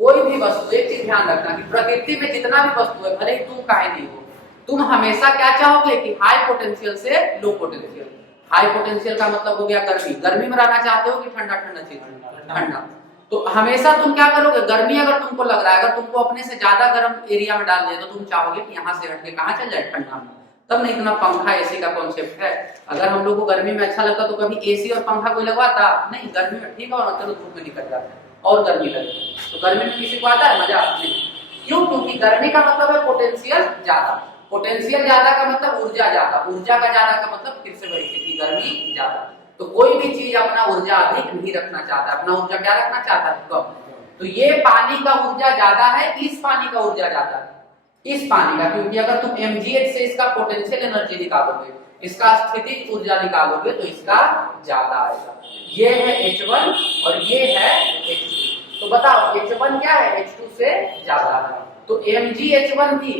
कोई भी वस्तु, एक चीज ध्यान रखना कि प्रकृति में जितना भी वस्तु है, भले ही तुम काहे नहीं हो, तुम हमेशा क्या चाहोगे कि हाई पोटेंशियल से लो पोटेंशियल। हाई पोटेंशियल का मतलब हो गया गर्मी, गर्मी में रहना चाहते हो कि ठंडा ठंडा चीज? ठंडा। तो हमेशा तुम क्या करोगे? गर्मी अगर तुमको लग रहा है, अगर तुमको अपने से ज्यादा गर्म एरिया में डाल दिया तो तुम चाहोगे कि यहाँ से हट के कहाँ चल जाए? ठंडा में। तब नहीं इतना पंखा एसी का कॉन्सेप्ट है। अगर हम लोग को गर्मी में अच्छा लगता तो कभी एसी और पंखा कोई लगवाता नहीं। गर्मी में ठीक है, चलो धूप में निकल जाते हैं और गर्मी लगे, तो गर्मी में किसी को आता है मजा? नहीं। क्यों? क्योंकि गर्मी का मतलब है पोटेंशियल ज्यादा। पोटेंशियल ज्यादा का मतलब ऊर्जा ज्यादा, ऊर्जा का ज्यादा का मतलब फिर से वही कि गर्मी ज्यादा। तो कोई भी चीज अपना ऊर्जा अधिक नहीं रखना चाहता, अपना ऊर्जा क्या रखना चाहता है? कम। तो ये पानी का ऊर्जा ज्यादा है, इस पानी का ऊर्जा ज्यादा है, इस पानी का। क्योंकि अगर तुम mgh से इसका पोटेंशियल एनर्जी निकालोगे, इसका स्थितिज ऊर्जा निकालोगे, तो इसका ज्यादा आएगा। ये है H1 और ये है H2। तो बताओ H1 क्या है? H2 से ज्यादा है। तो mgH1 भी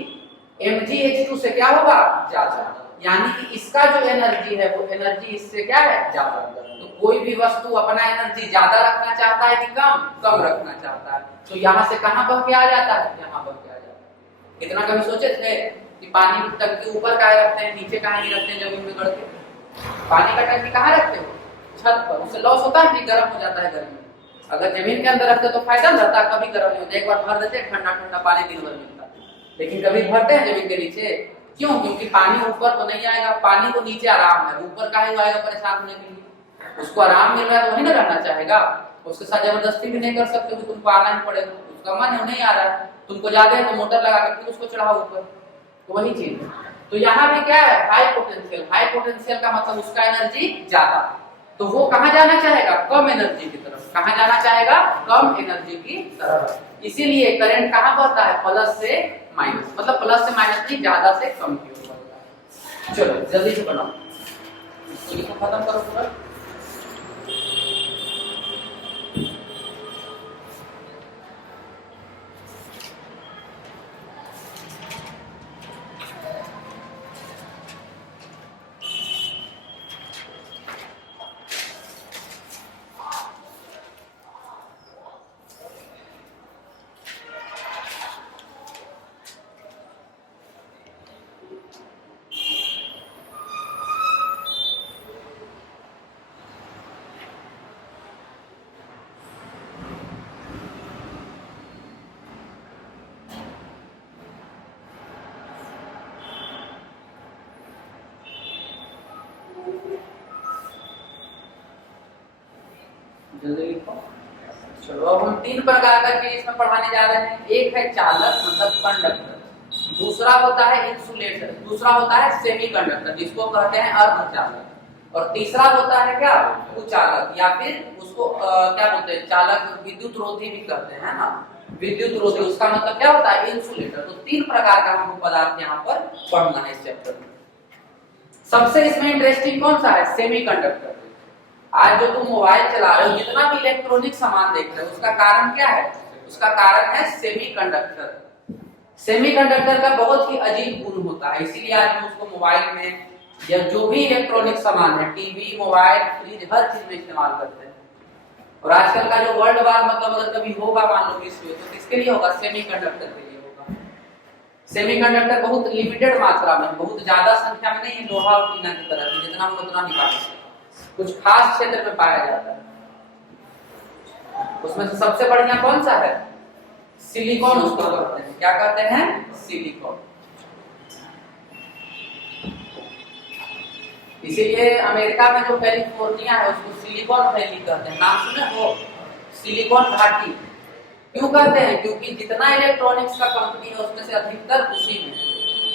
mgH2 से क्या होगा? ज्यादा। यानी कि इसका जो एनर्जी है वो एनर्जी इससे क्या है? ज्यादा। तो कोई भी वस्तु अपना एनर्जी ज्यादा रखना चाहता है कि कम? कम रखना चाहता है। तो यहाँ से कहाँ बह के आ जाता है? यहाँ बह के आ जाता है। इतना कभी सोचे थे कि पानी की टंकी ऊपर काहे रखते हैं, नीचे काहे नहीं रखते हैं जमीन में गड़ के? पानी का टंकी कहाँ रखते हो? छत पर। उससे लॉस होता है कि गर्म हो जाता है गर्मी में। अगर जमीन के अंदर रखते तो फायदा रहता, कभी गर्म नहीं होता। एक बार भर देते ठंडा ठंडा पानी दिन भर मिलता, लेकिन कभी भरते हैं जमीन के नीचे। क्यों? क्योंकि पानी ऊपर तो नहीं आएगा, पानी को नीचे आराम है, ऊपर काहे आएगा परेशान होने के लिए? उसको आराम मिल रहा है तो वहीं ना रहना चाहेगा। उसके साथ जबरदस्ती भी नहीं कर सकते कि तुमको आना ही पड़ेगा। उसका मन है, नहीं आ रहा है, तुमको ज्यादा है तो मोटर लगा के फिर उसको चढ़ाओ ऊपर। तो वही चीज है। तो यहाँ भी क्या है? High potential. हाई पोटेंशियल का मतलब उसका एनर्जी ज्यादा, तो वो कहाँ जाना चाहेगा? कम एनर्जी की तरफ। कहाँ जाना चाहेगा? कम एनर्जी की तरफ। इसीलिए करंट कहाँ बढ़ता है? प्लस से माइनस, मतलब प्लस से माइनस नहीं, ज्यादा से कम की ओर बढ़ता है। चलो जल्दी से बनाओ, इसको खत्म करो पूरा। जल्दी लिखो। चलो अब हम 3 प्रकार का चीज इसमें पढ़ाने जा रहे हैं। एक है चालक, मतलब कंडक्टर। दूसरा होता है इंसुलेटर। दूसरा होता है सेमीकंडक्टर, जिसको कहते हैं अर्धचालक। और तीसरा होता है क्या? कुचालक, या फिर उसको क्या बोलते हैं? चालक, विद्युत रोधी भी कहते हैं ना, विद्युत रोधी। उसका मतलब क्या होता है? इंसुलेटर। तो 3 प्रकार का हमको पदार्थ यहाँ पर पढ़ना है इस चैप्टर में। सबसे इसमें इंटरेस्टिंग कौन सा है? सेमीकंडक्टर। आज जो तुम मोबाइल चला रहे हो, जितना भी इलेक्ट्रॉनिक सामान देख रहे हो, उसका कारण क्या है? उसका कारण है सेमीकंडक्टर। सेमीकंडक्टर का बहुत ही अजीब गुण होता है, इसीलिए आज हम उसको मोबाइल में या जो भी इलेक्ट्रॉनिक सामान है, टीवी, मोबाइल, फ्रिज, हर चीज में इस्तेमाल करते हैं। और आजकल का जो वर्ल्ड वार, मतलब अगर कभी होगा मान लो विश्व युद्ध, तो किसके लिए होगा? सेमीकंडक्टर के लिए होगा। सेमीकंडक्टर बहुत लिमिटेड मात्रा में, बहुत ज्यादा संख्या में नहीं, लोहा और टीना की तरह जितना हम उतना निकाल सकते, कुछ खास क्षेत्र में पाया जाता है। उसमें से सबसे बढ़िया कौन सा है? सिलिकॉन उसको कहते हैं। क्या कहते हैं? सिलिकॉन। इसीलिए अमेरिका में जो कैलिफोर्निया है उसको सिलिकॉन वैली कहते हैं। नाम सुने हो? सिलिकॉन घाटी। क्यों कहते हैं? क्योंकि जितना इलेक्ट्रॉनिक्स का कंपनी है उसमें से अधिकतर उसी में,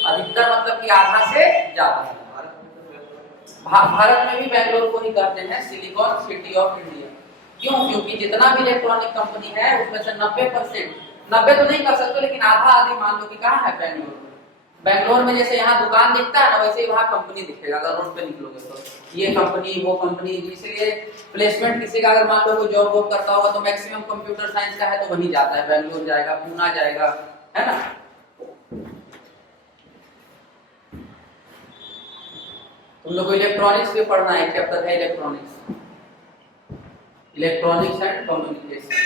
अधिकतर मतलब कि आधा से ज्यादा है। भारत में भी बेंगलोर को ही कहते हैं सिलिकॉन सिटी ऑफ इंडिया। क्यों? क्योंकि जितना भी इलेक्ट्रॉनिक कंपनी है उसमें से 90%, 90 तो नहीं कर सकते लेकिन आधा आधी मान लो कि कहाँ है बेंगलोर में। बेंगलोर में जैसे यहाँ दुकान दिखता है ना वैसे ही वहाँ कंपनी दिखेगा अगर रोड पे निकलोगे तो, ये कंपनी वो कंपनी। इसलिए प्लेसमेंट किसी का अगर मान लो कोई जॉब वॉब करता होगा तो मैक्सिमम कंप्यूटर साइंस का है तो वहीं जाता है, बेंगलोर जाएगा, पूना जाएगा, है ना। तुम लोग को इलेक्ट्रॉनिक्स भी पढ़ना है, चैप्टर है इलेक्ट्रॉनिक्स, इलेक्ट्रॉनिक्स एंड कम्युनिकेशन।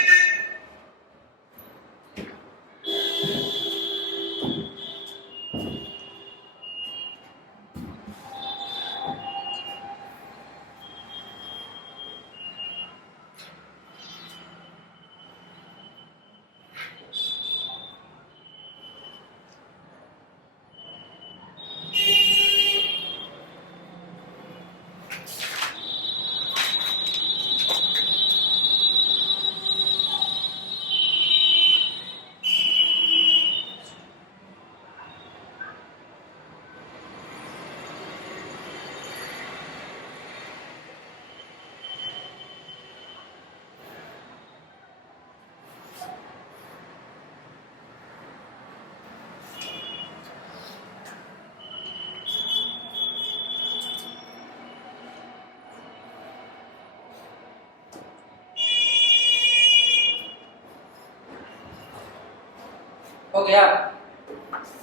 हो गया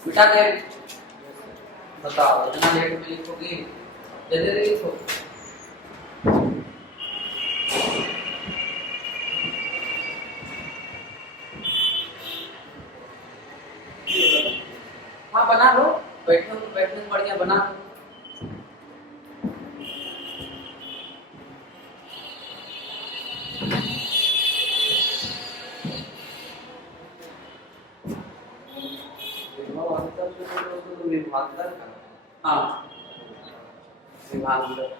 बेटा? देर बताओ, इतना लेट में लिखोगी, जल्दी लिखो। हाँ बना लो, बैठे हो तो बैठने से बढ़िया बना लो। हाँ विभांतर,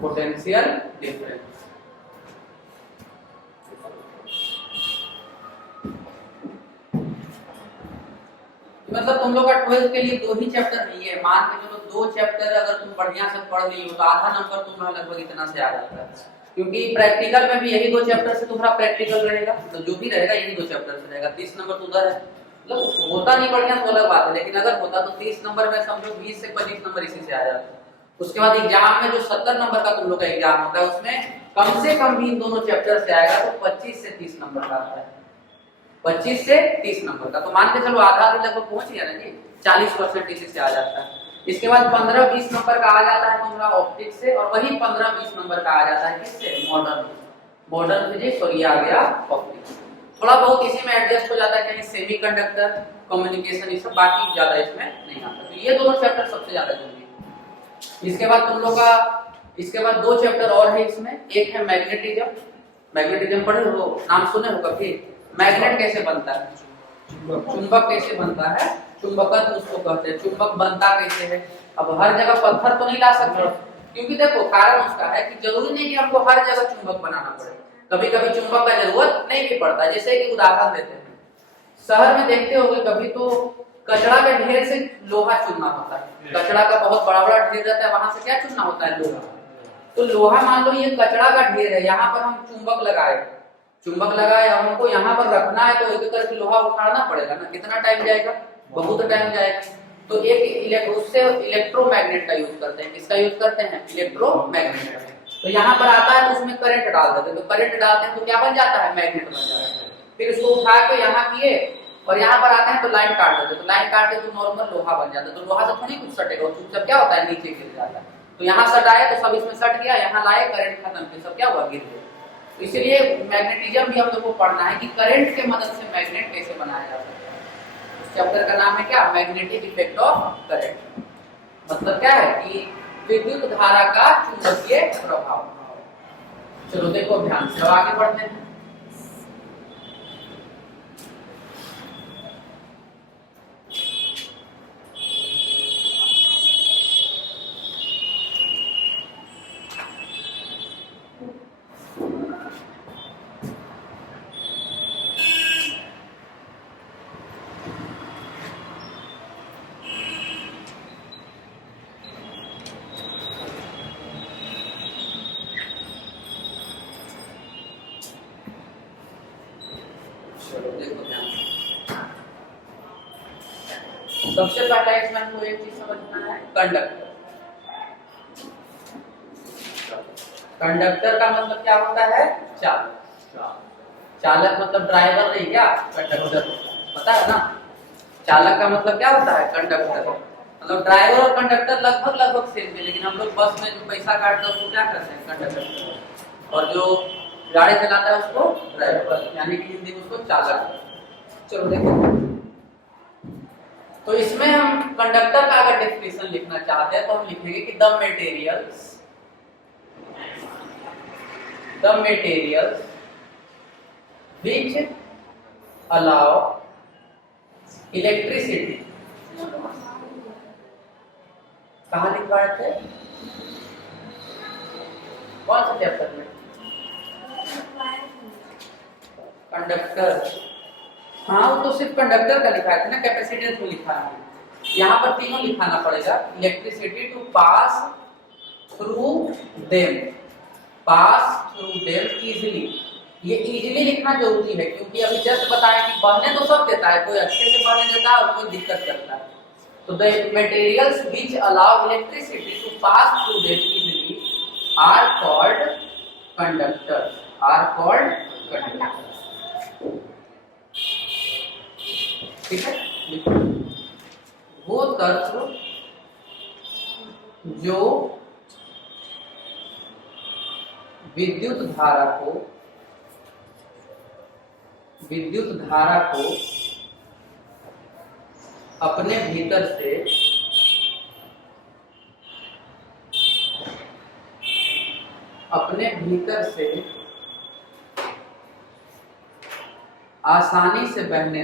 पोटेंशियल डिफरेंस। मतलब तुम लोग का 12th के लिए 2 ही चैप्टर नहीं है, मान के चलो 2 चैप्टर अगर तुम बढ़िया से पढ़ ली हो तो आधा नंबर तुम्हारा लगभग इतना से आ जाता है। क्योंकि प्रैक्टिकल में भी यही 2 चैप्टर से तुम्हारा प्रैक्टिकल रहेगा, तो जो भी रहेगा यही 2 चैप्टर से रहेगा। 30 नंबर तो उधर है, मतलब होता नहीं बढ़िया तो अलग बात है, लेकिन अगर होता तो 30 नंबर में समझो 20 से 25 नंबर इसी से आ जाता। उसके बाद एग्जाम में जो 70 नंबर का तुम लोग का एग्जाम होता है उसमें कम से कम भी इन दोनों चैप्टर से आएगा, तो 25 से 30 नंबर का आता है, 25 से 30 नंबर का। तो मान के चलो आधा भी लगभग पहुंच गया ना जी, 40% इसी से आ जाता है। इसके बाद 15-20 नंबर का आ जाता है तुम्हारा ऑप्टिक्स से, और वही 15-20 नंबर का आ जाता है किससे? मॉडर्न फिजिक्स, और ये आ गया ऑप्टिक्स। थोड़ा बहुत इसी में एडजस्ट हो जाता है, कहीं सेमीकंडक्टर, कम्युनिकेशन, ये सब, बाकी ज्यादा इसमें नहीं आता। तो ये दोनों चैप्टर सबसे ज्यादा जरूरी है। इसके बाद तुम लोग का इसके बाद 2 चैप्टर और है इसमें, एक है मैग्नेटिज्म। मैग्नेटिज्म पढ़े हो, नाम सुने हो कभी? मैग्नेट कैसे बनता है, चुंबक कैसे बनता है, चुंबकत्व उसको कहते हैं। चुंबक बनता कैसे है? अब हर जगह पत्थर तो नहीं ला सकते, क्योंकि देखो कारण उसका है कि जरूरी नहीं कि हमको हर जगह चुंबक बनाना पड़े, कभी कभी चुंबक का जरूरत नहीं भी पड़ता। जैसे कि उदाहरण देते हैं, शहर में देखते होंगे कभी तो कचरा के ढेर से लोहा चुनना होता है, कचरा का बहुत बड़ा बड़ा ढेर रहता है, वहां से क्या चुनना होता है? लोहा। तो लोहा मान लो ये कचरा का ढेर है, यहाँ पर हम चुंबक लगाए, हमको यहाँ पर रखना है, तो एक करके लोहा उखाड़ना पड़ेगा ना, कितना टाइम जाएगा? बहुत टाइम जाएगा। तो एक उससे इलेक्ट्रोमैग्नेट का यूज करते हैं। किसका यूज करते हैं? इलेक्ट्रोमैग्नेट। तो यहाँ पर आता है तो उसमें करंट डाल देते हैं, तो करंट डालते हैं तो क्या बन जाता है? मैग्नेट बन जाता है। फिर उसको उठा के यहाँ किए और यहाँ पर आते हैं तो लाइन काट देते, तो लाइन काट के तो नॉर्मल लोहा बन जाता है। तो लोहा से थोड़ी कुछ सटेगा, चुपचाप क्या होता है? नीचे गिर जाता है। तो यहाँ सटाए तो सब इसमें सट गया, यहाँ लाए करंट खत्म, फिर सब क्या हुआ? गिर गया। तो इसलिए मैग्नेटिज्म भी हम लोग को पढ़ना है कि करंट के मदद से मैग्नेट कैसे बनाया जा सकता है। उस चैप्टर का नाम है क्या? Magnetic effect of current. मतलब क्या है कि विद्युत धारा का चुंबकीय प्रभाव। चलो देखो ध्यान से, आगे बढ़ते हैं। चलो देखो ध्यान से। सबसे पहला इसमें हमको एक चीज समझना है, कंडक्टर। कंडक्टर का मतलब क्या होता है? चालक। चालक मतलब ड्राइवर नहीं, क्या कंडक्टर पता है ना? चालक का मतलब क्या होता है? कंडक्टर। मतलब ड्राइवर और कंडक्टर लगभग सेम है, लेकिन हम लोग बस में जो पैसा काटते हैं उसको क्या करते हैं? कंडक्टर। और जो गाड़ी चलाता है उसको ड्राइवर, यानी कि हिंदी में उसको चालक। चलो देखो, तो इसमें हम कंडक्टर का अगर डेफिनेशन लिखना चाहते हैं तो हम लिखेंगे कि the materials which allow electricity। कहाँ लिखवाए थे? कौन सा चैप्टर में? कंडक्टर। हाँ, वो तो सिर्फ कंडक्टर का लिखा है ना, कैपेसिटेंस में लिखा है। यहाँ पर तीनों लिखाना पड़ेगा। Electricity to pass through them, pass through them easily. ये इजीली लिखना जरूरी है, क्योंकि अभी जस्ट बताया कि बहने तो सब देता है, कोई अच्छे से बहने देता है और कोई दिक्कत करता है। तो the materials which allow electricity to pass through them easily are called conductors, are called conductors. ठीक है? वो तत्व जो विद्युत धारा को अपने भीतर से आसानी से बहने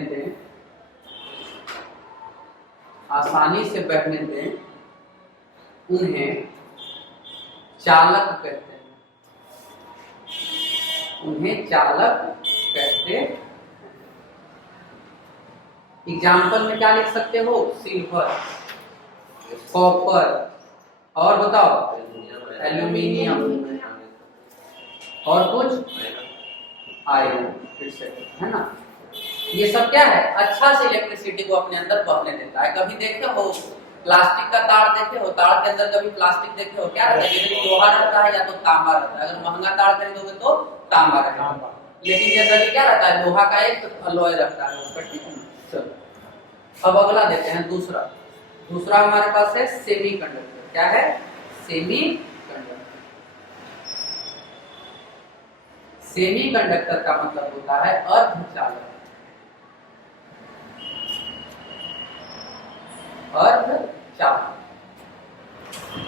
दें, उन्हें चालक कहते हैं। एग्जाम्पल में क्या लिख सकते हो? सिल्वर, कॉपर, और बताओ एल्यूमिनियम, और कुछ आयरन, है ना? ये सब क्या है? अच्छा से इलेक्ट्रिसिटी को अपने अंदर बहने देता है। कभी देखे हो प्लास्टिक का तार? देखे हो तार के अंदर? कभी प्लास्टिक देखे हो? क्या रहता है? यदि लोहा रहता है या तो तांबा रहता है। अगर महंगा तार खरीदोगे तो तांबा रहेगा, लेकिन जनरली क्या रहता है? लोहा का एक अलॉय रहता है उसका। ठीक है? चलो अब अगला देते हैं, दूसरा हमारे पास है सेमीकंडक्टर। क्या है? सेमीकंडक्टर। सेमीकंडक्टर का मतलब होता है अर्धचालक।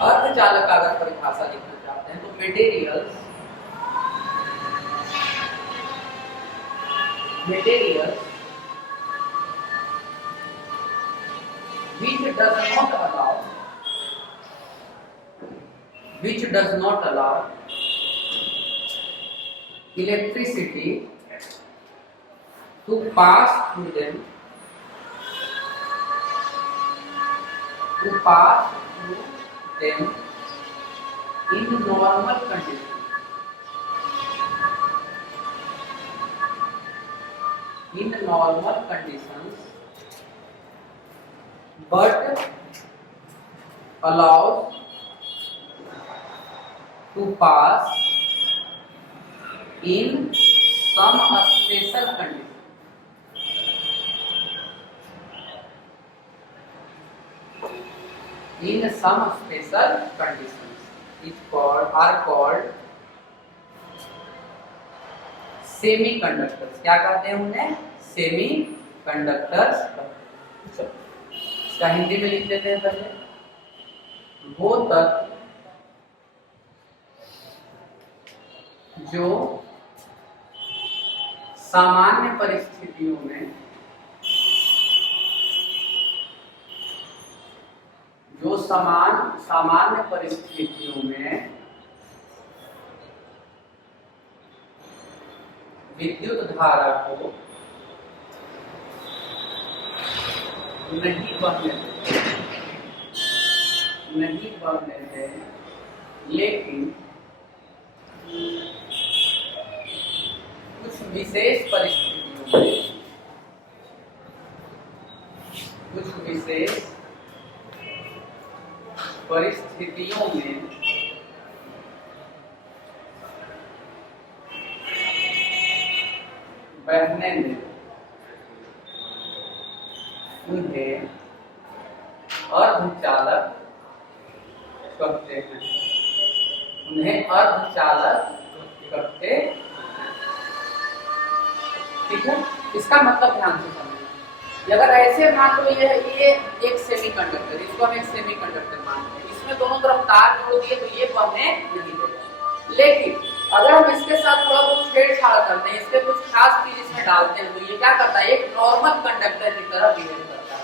अर्धचालक का अगर परिभाषा लिखना चाहते हैं तो materials which does not allow electricity to pass through them in normal conditions, but allows to pass in some special conditions. In some special conditions are called semiconductors। क्या कहते हैं उन्हें? सेमीकंडक्टर्स। इसका हिंदी में लिख देते हैं पहले। वो तत्व जो सामान्य परिस्थितियों में विद्युत धारा को नहीं बहने दें, लेकिन कुछ विशेष परिस्थितियों में परिस्थितियों में बहने में उन्हें अर्धचालक कहते हैं। उन्हें अर्धचालक कहते हैं। ठीक है, इसका मतलब ध्यान से समझना। अगर ऐसे मान लो ये एक सेमीकंडक्टर, इसको हम एक सेमीकंडक्टर मानते हैं, इसमें दोनों तरफ तार जोड़ दिए तो ये बहने नहीं देगा। लेकिन अगर हम इसके साथ थोड़ा बहुत छेड़छाड़ करते हैं, इसके कुछ खास चीज इसमें डालते हैं, तो ये क्या करता है, एक नॉर्मल कंडक्टर की तरह बिहेव करता है।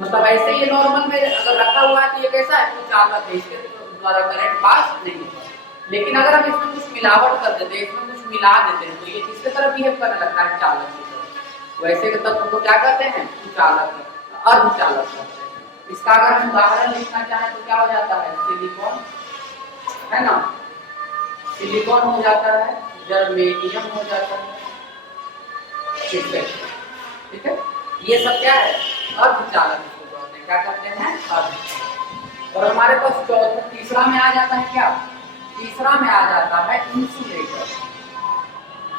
मतलब ऐसे ये नॉर्मल में अगर रखा हुआ है तो ये कैसा है, कुछ चालक है, इसके द्वारा करंट पास नहीं होता। लेकिन अगर हम इसमें कुछ मिलावट कर देते हैं, इसमें कुछ मिला देते हैं, तो ये किसके तरह बिहेव करने लगता है, चालक की तरह। वैसे के तत्व को क्या कहते हैं, चालक, अर्धचालक कहते हैं। इसका अगर हम उदाहरण लिखना चाहें तो क्या हो जाता है, सिलिकॉन है ना, सिलिकॉन हो जाता है, जर्मेनियम हो जाता है। ठीक है, ये सब क्या है, अर्धचालक इसको कहते हैं। क्या कहते हैं, अर्ध। और हमारे पास चौथा तीसरा में आ जाता है क्या, तीसरा में आ जाता है इंसुलेटर।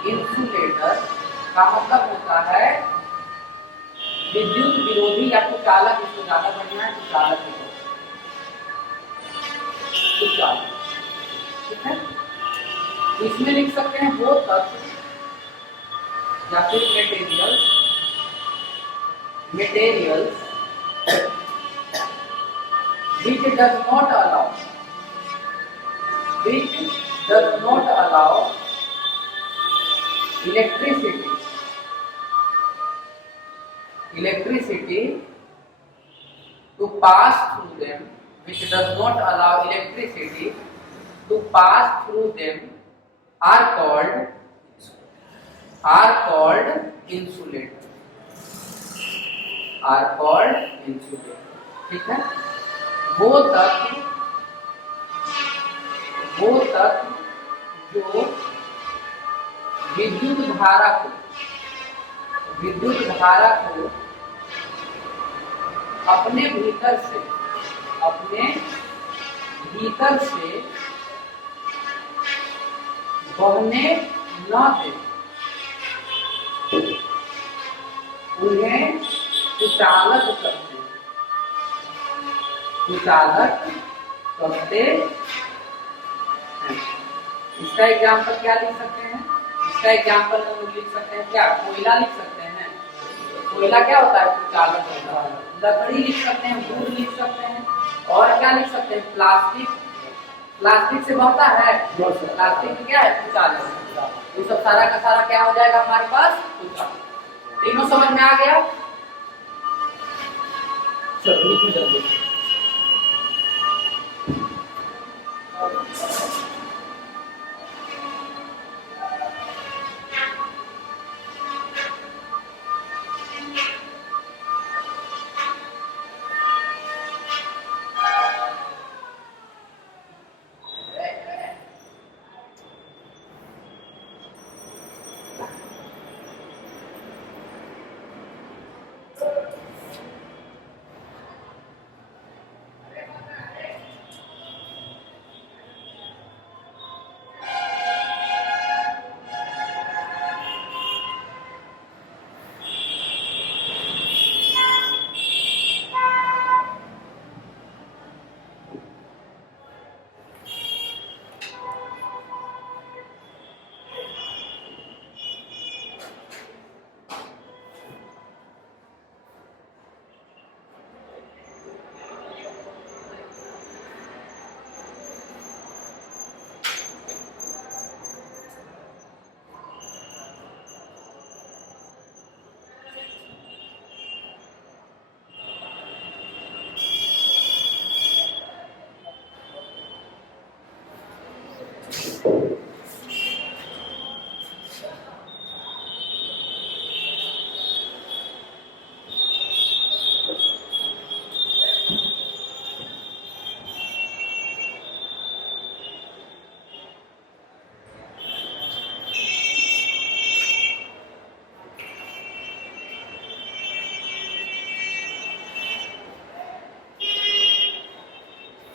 इंसुलेटर का मतलब होता है विद्युत विरोधी या तो चालक, इसको ज्यादा बढ़िया है तो चालक ही तो चालक। ठीक है, इसमें लिख सकते हैं वो तत्व या फिर materials which does not allow electricity to pass through them, which does not allow electricity to pass through them are called insulator. ठीक है, वो तत्व जो विद्युत धारा को अपने भीतर से बहने न दे, उन्हें कुचालक कहते हैं। इसका एग्जाम्पल क्या लिख सकते हैं, इसका एग्जाम्पल हम लोग लिख सकते हैं क्या, कोयला लिख सकते हैं। कोयला क्या होता है, कुचालक होता है। लकड़ी लिख सकते हैं, वुड लिख सकते हैं, और क्या लिख सकते हैं, प्लास्टिक से बनता है, प्लास्टिक क्या है, कुचालक। ये सब सारा का सारा क्या हो जाएगा हमारे पास, कुचालक। तीनों समझ में आ गया। चलिए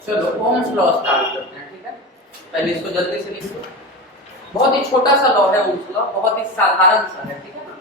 चलो ओम्स लॉ स्टार्ट करते हैं, ठीक है। पहले इसको जल्दी से लिख दो। बहुत ही छोटा सा लॉ है ओम्स लॉ, बहुत ही साधारण सा है, ठीक है ना।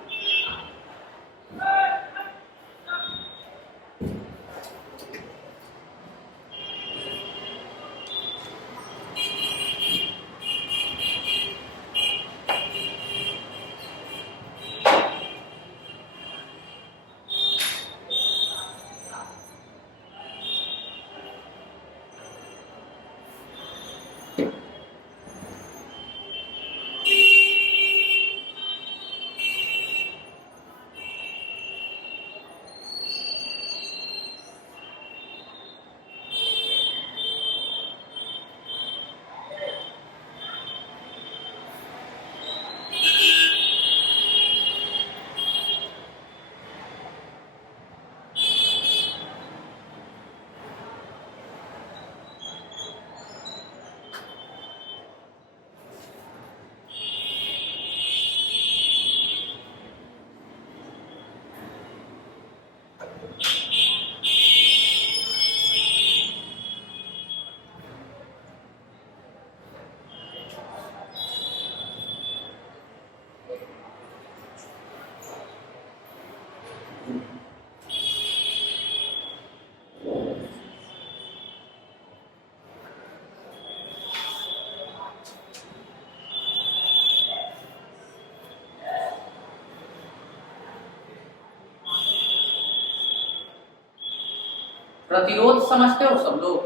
प्रतिरोध समझते हो सब लोग?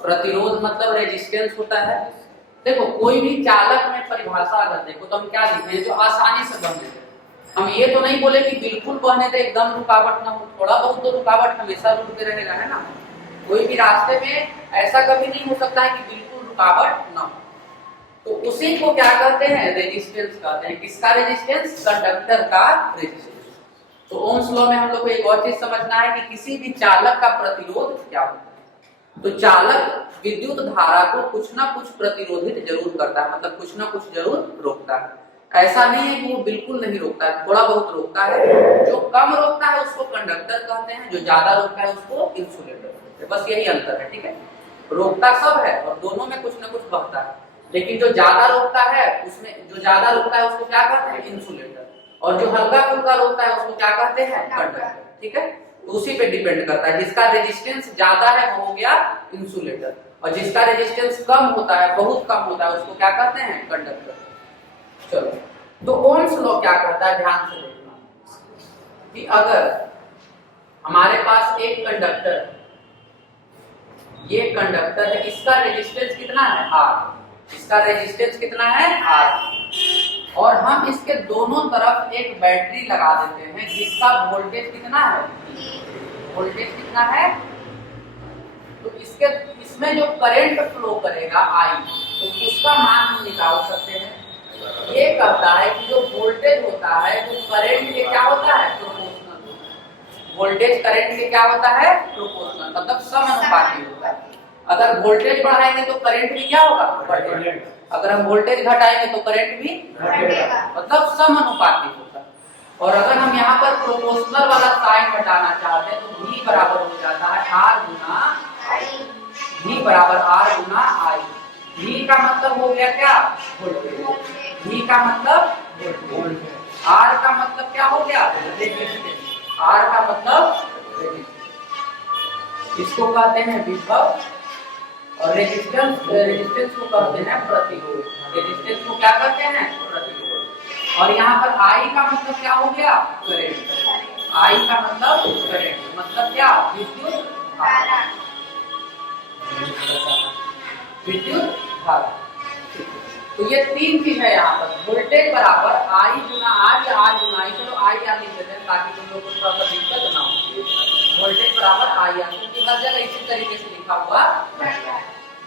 प्रतिरोध मतलब रेजिस्टेंस होता है। देखो कोई भी चालक में परिभाषा अगर देखो तो हम क्या लिखे हैं, जो आसानी से बहने दे। हम ये तो नहीं बोले कि बिल्कुल बहने दे, एकदम रुकावट ना हो, थोड़ा बहुत तो रुकावट हमेशा रुकते रहेगा, है ना। कोई भी रास्ते में ऐसा कभी नहीं हो सकता है कि बिल्कुल रुकावट ना हो, तो उसी को क्या कहते हैं, रेजिस्टेंस कहते हैं। किसका रेजिस्टेंस? कंडक्टर का रेजिस्टेंस। तो ओम्स लॉ में हम लोग को एक और चीज समझना है कि किसी भी चालक का प्रतिरोध क्या होता है। तो चालक विद्युत धारा को कुछ ना कुछ प्रतिरोधित जरूर करता है, मतलब कुछ ना कुछ जरूर रोकता है। ऐसा नहीं है कि वो बिल्कुल नहीं रोकता है, थोड़ा बहुत रोकता है। जो कम रोकता है उसको कंडक्टर कहते हैं, जो ज्यादा रोकता है उसको इंसुलेटर कहते हैं। बस यही अंतर है, ठीक है। रोकता सब है और दोनों में कुछ ना कुछ बहता है, लेकिन जो ज्यादा रोकता है उसमें, जो ज्यादा रोकता है उसको क्या कहते हैं, इंसुलेटर। और जो हल्का फुल्का रोकता है उसको क्या कहते हैं, कंडक्टर, ठीक है। तो उसी पे डिपेंड करता है। जिसका रेजिस्टेंस ज्यादा है वो हो गया इंसुलेटर, और जिसका रेजिस्टेंस कम होता है, बहुत कम होता है, उसको क्या कहते हैं, कंडक्टर। चलो, तो ओम्स लॉ क्या कहता है, ध्यान से देखना कि अगर हमारे पास एक कंडक्टर, ये कंडक्टर है, इसका रेजिस्टेंस कितना है, R। इसका रेजिस्टेंस कितना है, R। और हम इसके दोनों तरफ एक बैटरी लगा देते हैं जिसका वोल्टेज कितना है, वोल्टेज कितना है। तो इसमें जो करंट फ्लो करेगा I, तो उसका मान हम निकाल सकते हैं। ये कहता है कि जो वोल्टेज होता है वो करंट के क्या होता है, प्रोपोर्शनल होता है। वोल्टेज करंट के क्या होता है, प्रोपोर्शनल, मतलब समानुपाती होता है। अगर वोल्टेज बढ़ाएंगे तो करंट भी क्या होगा, बढ़ेगा। अगर हम वोल्टेज घटाएंगे तो करंट भी घटेगा, मतलब समानुपाती होता है। और अगर हम यहाँ पर प्रोपोर्शनल वाला साइन हटाना चाहते हैं तो V बराबर हो जाता है R गुना I। V बराबर R गुना I। V का मतलब हो गया क्या, वोल्टेज। V का मतलब वोल्टेज। R का मतलब क्या हो गया, रेजिस्टेंस। R का मतलब रेजिस्टेंस। इसको कहते हैं विभव, और रेजिस्टेंस को कहते हैं प्रतिरोध। रेजिस्टेंस को क्या कहते हैं, प्रतिरोध। और यहाँ पर I का मतलब क्या हो गया, करंट। I का मतलब करंट, मतलब क्या, विद्युत धारा, विद्युत धारा। तो ये तीन चीज है यहाँ पर। वोल्टेज बराबर I गुना R या R गुना I, चलो I R लिख देते हैं ताकि तुम लोग को थोड़ा सा दिक्कत ना हो। वोल्टेज बराबर I R, क्योंकि हर जगह इसी तरीके से लिखा हुआ,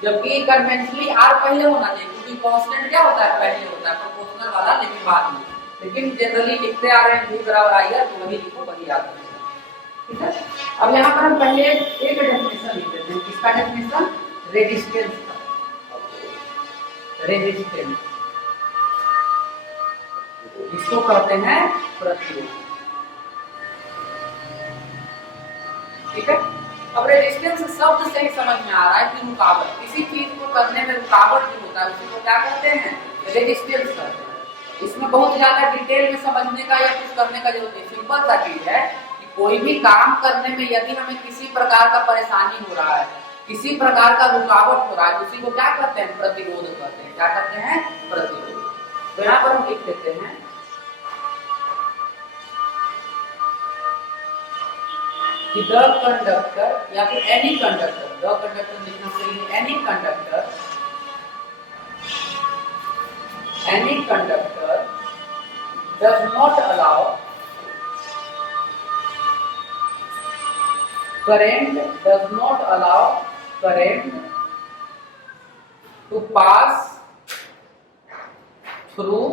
जबकि कन्वेंशनली R पहले होना चाहिए, क्योंकि कांस्टेंट क्या होता है, पहले होता है, प्रोपोर्शनल वाला लेकिन बाद में। लेकिन जनरली लिखते आ रहे हैं V बराबर I R, तो वही लिखो, वही याद रखना, ठीक है। अब यहाँ पर हम पहले एक डेफिनेशन लिख देते हैं। किसका डेफिनेशन, रेजिस्टेंस का। रेजिस्टेंस, इसको कहते हैं प्रतिरोध, ठीक है। अब रेजिस्टेंस शब्द से ही समझ में आ रहा है कि रुकावट, किसी चीज को करने में रुकावट जो होता है उसी को क्या कहते हैं, रेजिस्टेंस कहते हैं। इसमें बहुत ज्यादा डिटेल में समझने का या कुछ करने का जरूरत नहीं, सिंपल सा चीज है कि कोई भी काम करने में यदि हमें किसी प्रकार का परेशानी हो रहा है, किसी प्रकार का रुकावट हो रहा है, उसी को क्या कहते हैं, प्रतिरोध कहते हैं। क्या कहते हैं, प्रतिरोध। तो यहाँ पर हम लिख देते हैं कि द कंडक्टर या फिर एनी कंडक्टर, द कंडक्टर लिखना चाहिए, any conductor does not allow current to pass through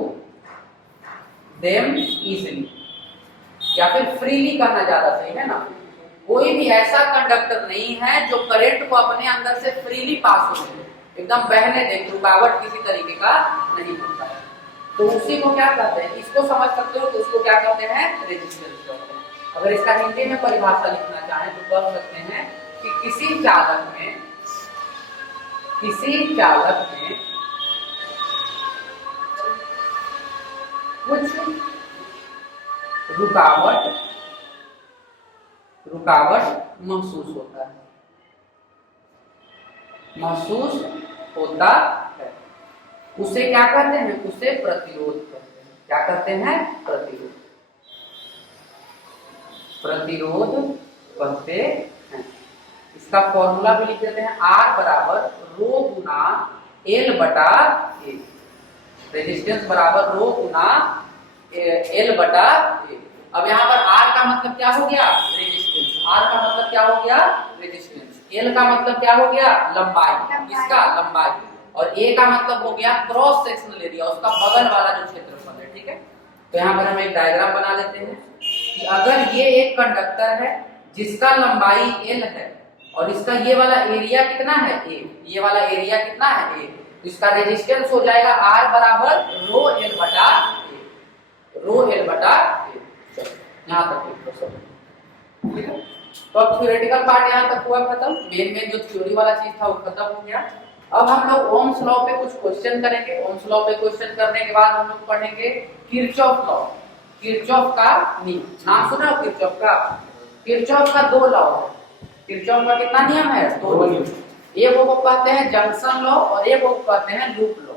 them easily, या फिर फ्रीली करना ज्यादा सही है ना। कोई भी ऐसा कंडक्टर नहीं है जो करंट को अपने अंदर से फ्रीली पास हो जाए, एकदम बहने दे, रुकावट किसी तरीके का नहीं होता है। तो उसी को क्या कहते हैं, इसको समझ सकते हो तो उसको क्या कहते हैं, रेजिस्टेंस कहते हैं। अगर इसका हिंदी में परिभाषा लिखना चाहें तो कह सकते हैं कि किसी चालक में कुछ रुकावट महसूस होता है, उसे क्या कहते हैं, उसे प्रतिरोध कहते हैं। क्या कहते हैं, प्रतिरोध कहते हैं। इसका फॉर्मूला भी लिख देते हैं, R बराबर रो गुना L बटा A, रेजिस्टेंस बराबर रो गुना L बटा A। अब यहाँ पर R का मतलब क्या हो गया, रेजिस्टेंस, R का मतलब क्या हो गया, रेजिस्टेंस, L का मतलब क्या हो गया, लंबाई, इसका लंबाई, और A का मतलब हो गया क्रॉस सेक्शनल एरिया, उसका बगल वाला जो क्षेत्रफल है। ठीक है, तो यहाँ पर हम एक डायग्राम बना लेते हैं कि अगर ये एक कंडक्टर है जिसका लंबाई L है और इसका ये वाला एरिया कितना है, A, ये वाला एरिया कितना है, A, तो इसका रेजिस्टेंस हो जाएगा R बराबर रो L बटा A। यहाँ तक ठीक है। तो अब थ्योरेटिकल पार्ट यहाँ तक हुआ खत्म, मेन जो थ्योरी वाला चीज था वो खत्म हो गया। अब हम लोग ओम्स लॉ पे कुछ क्वेश्चन करेंगे। ओम्स लॉ पे क्वेश्चन करने के बाद हम लोग पढ़ेंगे किरचॉफ लॉ, किरचॉफ का नियम, नाम सुना हो किरचॉफ का? किरचॉफ का दो लॉ है। किरचॉफ का कितना नियम है, दो नियम। एक को कहते हैं जंक्शन लॉ और एक को कहते हैं लूप लॉ।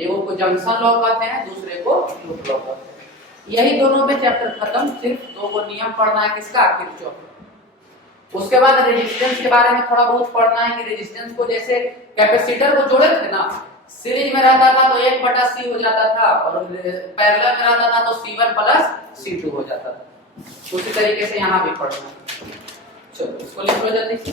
एक को जंक्शन लॉ कहते हैं, दूसरे को लूप लॉ कहते हैं। यही दोनों में चैप्टर खत्म, सिर्फ दो को नियम पढ़ना है, किसका, किरचॉफ। उसके बाद रेजिस्टेंस के बारे में थोड़ा बहुत पढ़ना है कि रेजिस्टेंस को, जैसे कैपेसिटर को जोड़े थे ना, सीरीज में रहता था तो 1/C हो जाता था और पैरेलल में रहता था तो C1 + C2 हो जाता था। उसी तरीके से यहाँ भी पढ़ना है। चलो इसको लिख लो जल्दी से।